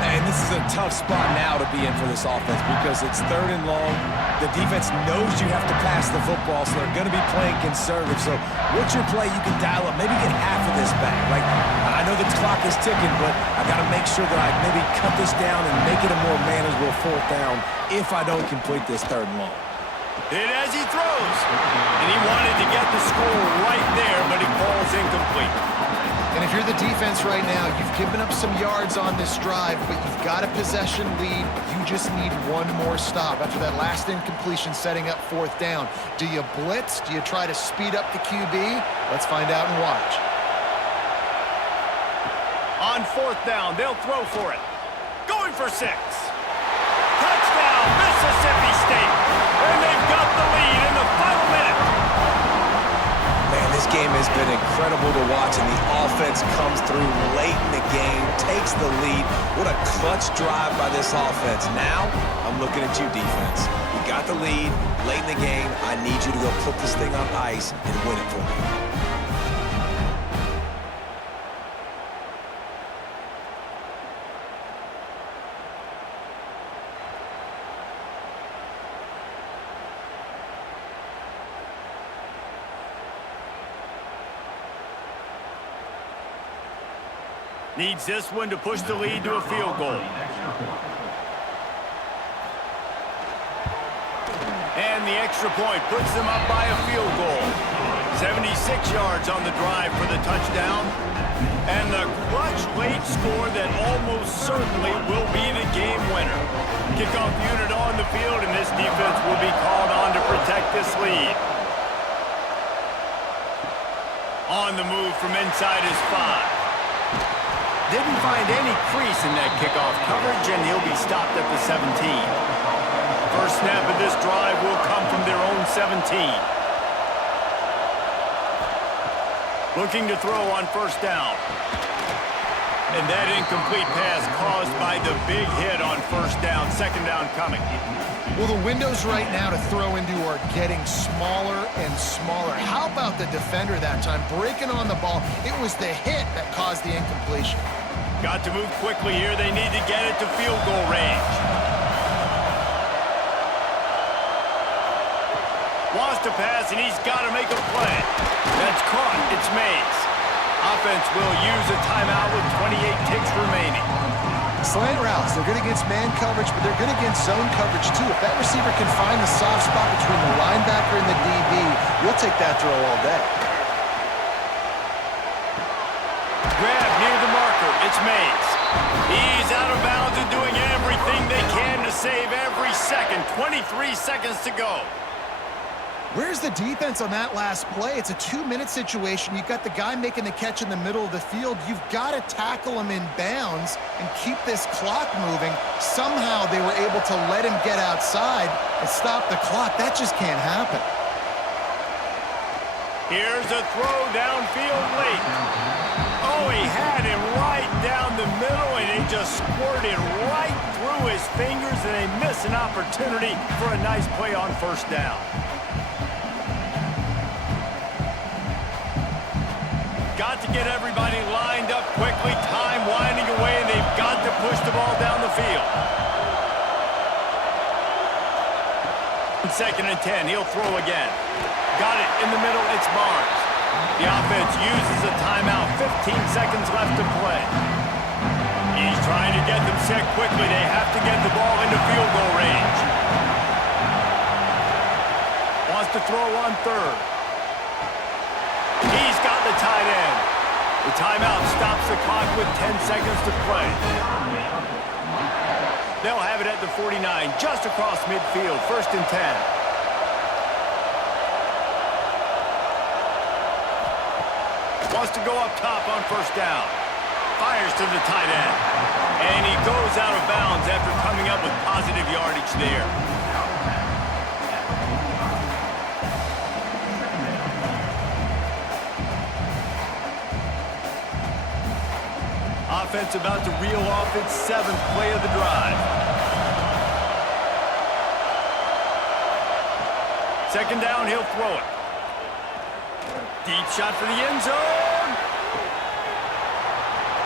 And this is a tough spot now to be in for this offense because it's 3rd and long. The defense knows you have to pass the football, so they're going to be playing conservative. So what's your play you can dial up? Maybe get half of this back. Like, I know the clock is ticking, but I got to make sure that I maybe cut this down and make it a more manageable 4th down if I don't complete this 3rd and long. Hit as he throws. And he wanted to get the score right there, but it falls incomplete. And if you're the defense right now, you've given up some yards on this drive, but you've got a possession lead. You just need one more stop after that last incompletion setting up 4th down. Do you blitz? Do you try to speed up the QB? Let's find out and watch. On 4th down, they'll throw for it. Going for 6. Touchdown, Mississippi State. And they've got the lead in the final minute. Man, this game has been incredible to watch, and the offense comes through late in the game, takes the lead. What a clutch drive by this offense. Now, I'm looking at you, defense. You got the lead late in the game. I need you to go put this thing on ice and win it for me. Needs this one to push the lead to a field goal. And the extra point puts them up by a field goal. 76 yards on the drive for the touchdown. And the clutch late score that almost certainly will be the game winner. Kickoff unit on the field, and this defense will be called on to protect this lead. On the move from inside his 5. Didn't find any crease in that kickoff coverage, and he'll be stopped at the 17. First snap of this drive will come from their own 17. Looking to throw on 1st down. And that incomplete pass caused by the big hit on 1st down. 2nd down coming. Well, the windows right now to throw into are getting smaller and smaller. How about the defender that time breaking on the ball? It was the hit that caused the incompletion. Got to move quickly here. They need to get it to field goal range. Wants to pass, and he's got to make a play. That's caught. It's Mays. Offense will use a timeout with 28 ticks remaining. Slant routes, they're good against man coverage, but they're good against zone coverage too. If that receiver can find the soft spot between the linebacker and the DB, you'll take that throw all day. Grab near the marker. It's Mays. He's out of bounds and doing everything they can to save every second. 23 seconds to go. Where's the defense on that last play? It's a 2-minute situation. You've got the guy making the catch in the middle of the field. You've got to tackle him in bounds and keep this clock moving. Somehow they were able to let him get outside and stop the clock. That just can't happen. Here's a throw downfield late. Oh, he had him right down the middle, and he just squirted right through his fingers, and they miss an opportunity for a nice play on 1st down. Got to get everybody lined up quickly. Time winding away, and they've got to push the ball down the field. 2nd and 10. He'll throw again. Got it in the middle. It's Barnes. The offense uses a timeout. 15 seconds left to play. He's trying to get them set quickly. They have to get the ball into field goal range. Wants to throw on 3rd. He's got the tight end. The timeout stops the clock with 10 seconds to play. They'll have it at the 49, just across midfield, 1st and 10. Wants to go up top on 1st down. fires to the tight end. And he goes out of bounds after coming up with positive yardage there. Offense about to reel off its 7th play of the drive. Second down, he'll throw it. Deep shot for the end zone.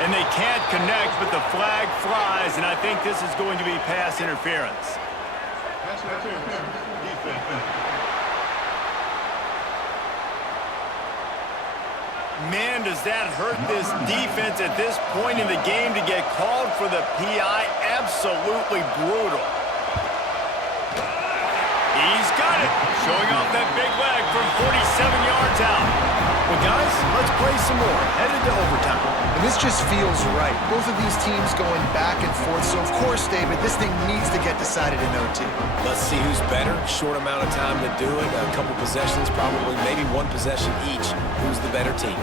And they can't connect, but the flag flies, and I think this is going to be pass interference. Man, does that hurt this defense at this point in the game to get called for the PI. Absolutely brutal. He's got it. Showing off that big leg from 47 yards out. Well, guys, let's play some more. Headed to overtime. And this just feels right. Both of these teams going back and forth. So, of course, David, this thing needs to get decided in OT. Let's see who's better. Short amount of time to do it. A couple possessions, probably maybe one possession each. Who's the better team?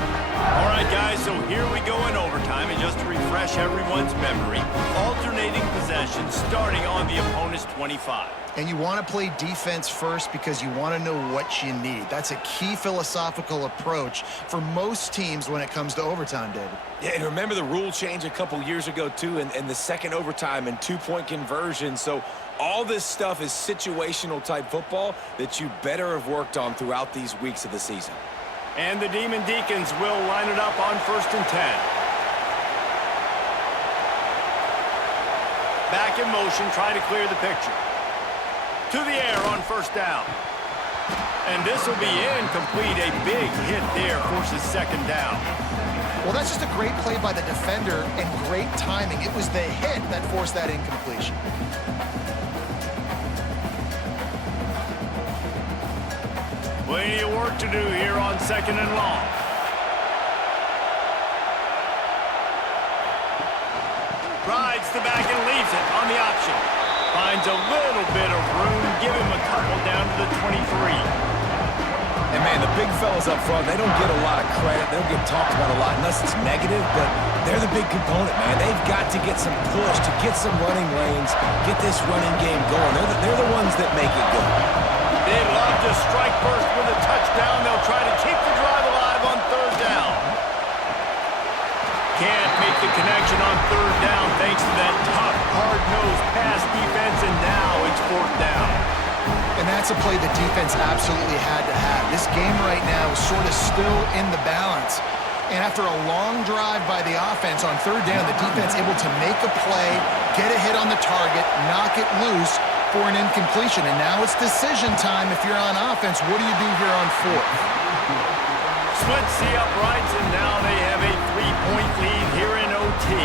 All right, guys, so here we go in overtime. And just to refresh everyone's memory, alternating possessions starting on the opponent's 25. And you want to play defense first because you want to know what you need. That's a key philosophical approach for most teams when it comes to overtime, David. Yeah, and remember the rule change a couple years ago, too, and the second overtime and two-point conversion. So all this stuff is situational-type football that you better have worked on throughout these weeks of the season. And the Deacons will line it up on 1st and 10. Back in motion, try to clear the picture. To the air on 1st down. And this will be incomplete. A big hit there forces 2nd down. Well, that's just a great play by the defender and great timing. It was the hit that forced that incompletion. Plenty of work to do here on 2nd and long. Rides the back and leaves it on the option. Finds a little bit of room. Give him a couple down to the 23. And, man, the big fellas up front, they don't get a lot of credit. They don't get talked about a lot unless it's negative, but they're the big component, man. They've got to get some push, to get some running lanes, get this running game going. They're the ones that make it go. They love to strike first with a touchdown. They'll try to keep the drive alive on 3rd down. Can't make the connection on 3rd down thanks to that tough, hard-nosed pass defense, and now it's 4th down. And that's a play the defense absolutely had to have. This game right now is sort of still in the balance. And after a long drive by the offense on 3rd down, the defense able to make a play, get a hit on the target, knock it loose for an incompletion. And now it's decision time if you're on offense. What do you do here on 4th? Splits the uprights, and now they have a 3-point lead here in OT.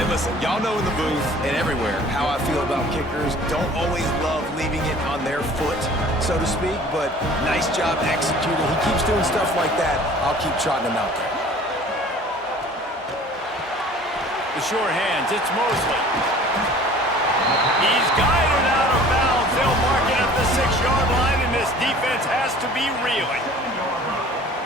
And listen, y'all know in the booth and everywhere how I feel about kickers. Don't always love leaving it on their foot, so to speak, but nice job executing. He keeps doing stuff like that. I'll keep trotting him out there. The sure hands, it's Mosley. He's guided out of bounds. They'll mark it at the 6-yard line, and this defense has to be reeling.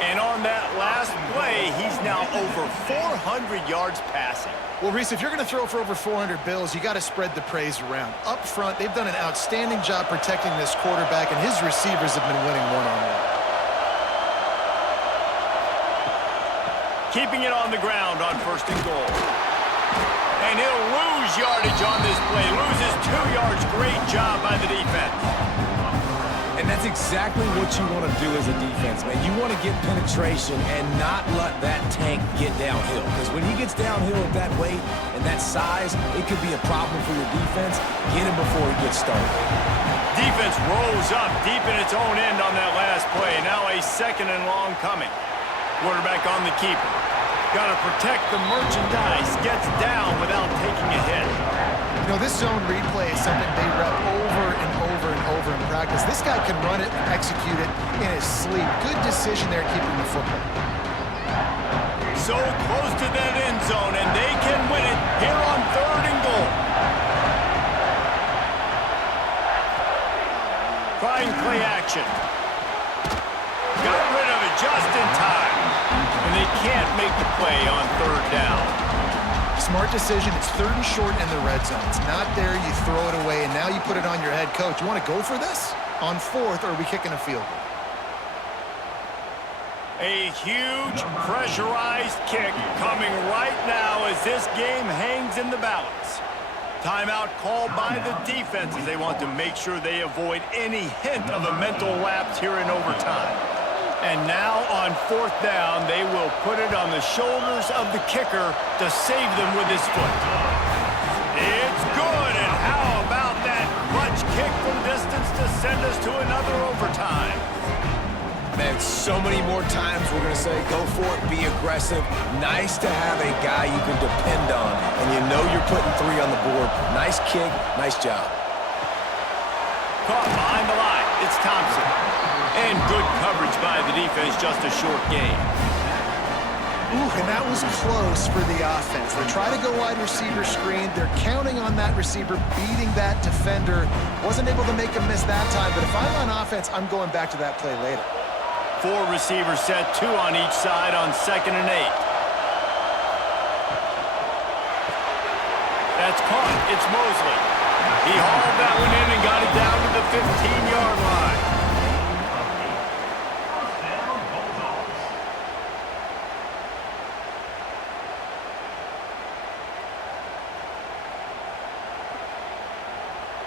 And on that last play, he's now over 400 yards passing. Well, Reese, if you're going to throw for over 400 bills, you got to spread the praise around. Up front, they've done an outstanding job protecting this quarterback, and his receivers have been winning one-on-one. Keeping it on the ground on 1st and goal. And he'll lose yardage on this play. Loses 2 yards. Great job by the defense. And that's exactly what you want to do as a defense, man. You want to get penetration and not let that tank get downhill. Because when he gets downhill at that weight and that size, it could be a problem for your defense. Get him before he gets started. Defense rolls up deep in its own end on that last play. Now a 2nd and long coming. Quarterback on the keeper. Got to protect the merchandise. Gets down without taking a hit. You know, this zone replay is something they rep over and over and over in practice. This guy can run it and execute it in his sleep. Good decision there keeping the football. So close to that end zone, and they can win it here on 3rd and goal. Trying play action. Got rid of it just in time. And they can't make the play on 3rd down. Smart decision. It's 3rd and short in the red zone. It's not there. You throw it away, and now you put it on your head coach. You want to go for this? On 4th, or are we kicking a field goal? A huge pressurized kick coming right now as this game hangs in the balance. Timeout called by the defense as they want to make sure they avoid any hint of a mental lapse here in overtime. And now on 4th down, they will put it on the shoulders of the kicker to save them with his foot. It's good, and how about that clutch kick from distance to send us to another overtime? Man, so many more times we're going to say, go for it, be aggressive. Nice to have a guy you can depend on, and you know you're putting 3 on the board. Nice kick, nice job. Caught behind the line, it's Thompson. And good coverage by the defense, just a short gain. Ooh, and that was close for the offense. They try to go wide receiver screen. They're counting on that receiver beating that defender. Wasn't able to make him miss that time, but if I'm on offense, I'm going back to that play later. 4 receivers set, 2 on each side on 2nd and 8. That's caught. It's Mosley. He hauled that one in and got it down to the 15-yard line.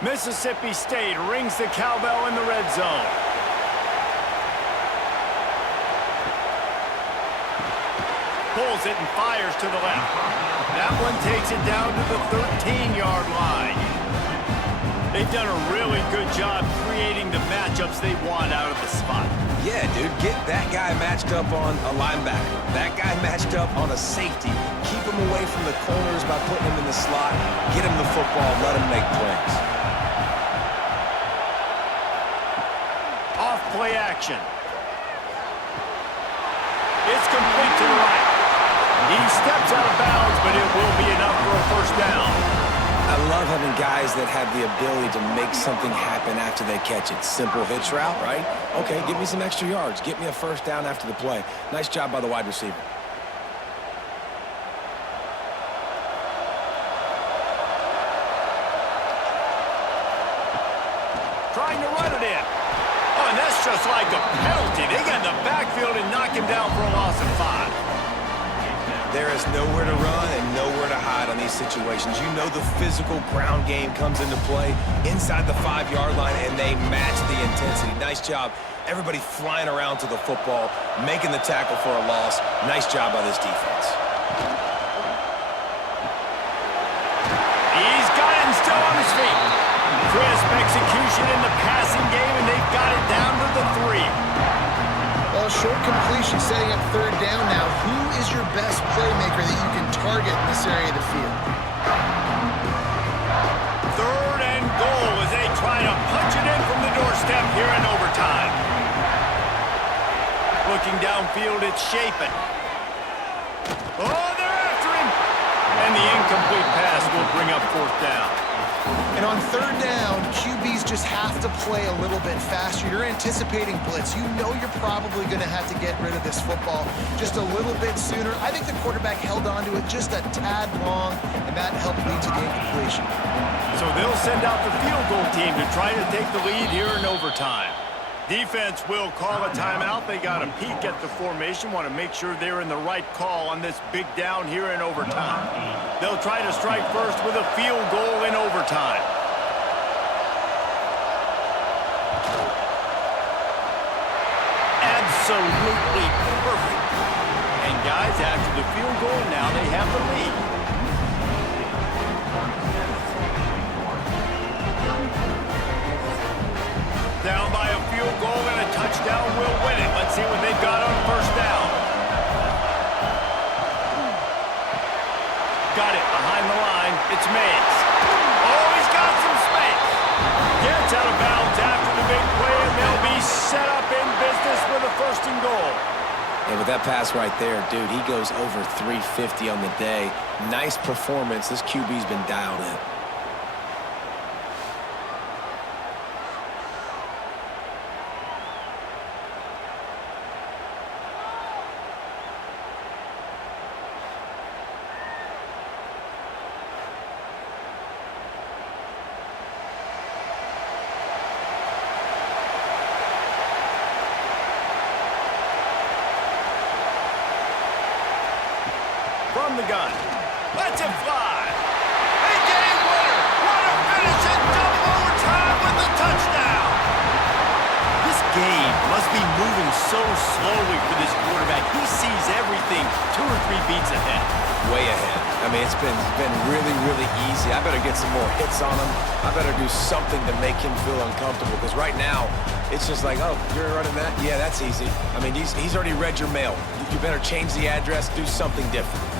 Mississippi State rings the cowbell in the red zone. Pulls it and fires to the left. That one takes it down to the 13-yard line. They've done a really good job creating the matchups they want out of the spot. Yeah, dude, get that guy matched up on a linebacker. That guy matched up on a safety. Keep him away from the corners by putting him in the slot. Get him the football, let him make plays. Off play action. It's complete to the right. He steps out of bounds, but it will be enough for a 1st down. I love having guys that have the ability to make something happen after they catch it. Simple hitch route, right? Okay, give me some extra yards. Get me a 1st down after the play. Nice job by the wide receiver. Trying to run it in. Oh, and that's just like a penalty. They get in the backfield and knock him down for a loss of 5. There is nowhere to run and nowhere to hide on these situations. You know the physical ground game comes into play inside the 5-yard line, and they match the intensity. Nice job. Everybody flying around to the football, making the tackle for a loss. Nice job by this defense. He's got it and still on his feet. Crisp execution in the passing game, and they've got it down to the 3. Well, short completion setting up 3rd down now. Who is your best playmaker that you can target in this area of the field? 3rd and goal as they try to punch it in from the doorstep here in overtime. Looking downfield, it's Shapen. Oh, they're after him! And the incomplete pass will bring up 4th down. And on 3rd down, QBs just have to play a little bit faster. You're anticipating blitz. You know you're probably going to have to get rid of this football just a little bit sooner. I think the quarterback held on to it just a tad long, and that helped lead to the incompletion. So they'll send out the field goal team to try to take the lead here in overtime. Defense will call a timeout. They got a peek at the formation, want to make sure they're in the right call on this big down here in overtime. They'll try to strike first with a field goal in overtime. Absolutely perfect. And guys, after the field goal, now they have the lead. Down by a field goal and a touchdown will win it. Let's see what they've got on 1st down. Got it behind the line. It's Mays. Oh, he's got some space. Gets out of bounds after the big play, and they'll be set up in business with a 1st and goal. And with that pass right there, dude, he goes over 350 on the day. Nice performance. This QB's been dialed in. from the gun. Lets it fly. A game winner. What a finish in double overtime with the touchdown. This game must be moving so slowly for this quarterback. He sees everything 2 or 3 beats ahead. Way ahead. I mean, it's been really, really easy. I better get some more hits on him. I better do something to make him feel uncomfortable, because right now, it's just like, oh, you're running that? Yeah, that's easy. I mean, he's already read your mail. You better change the address, do something different.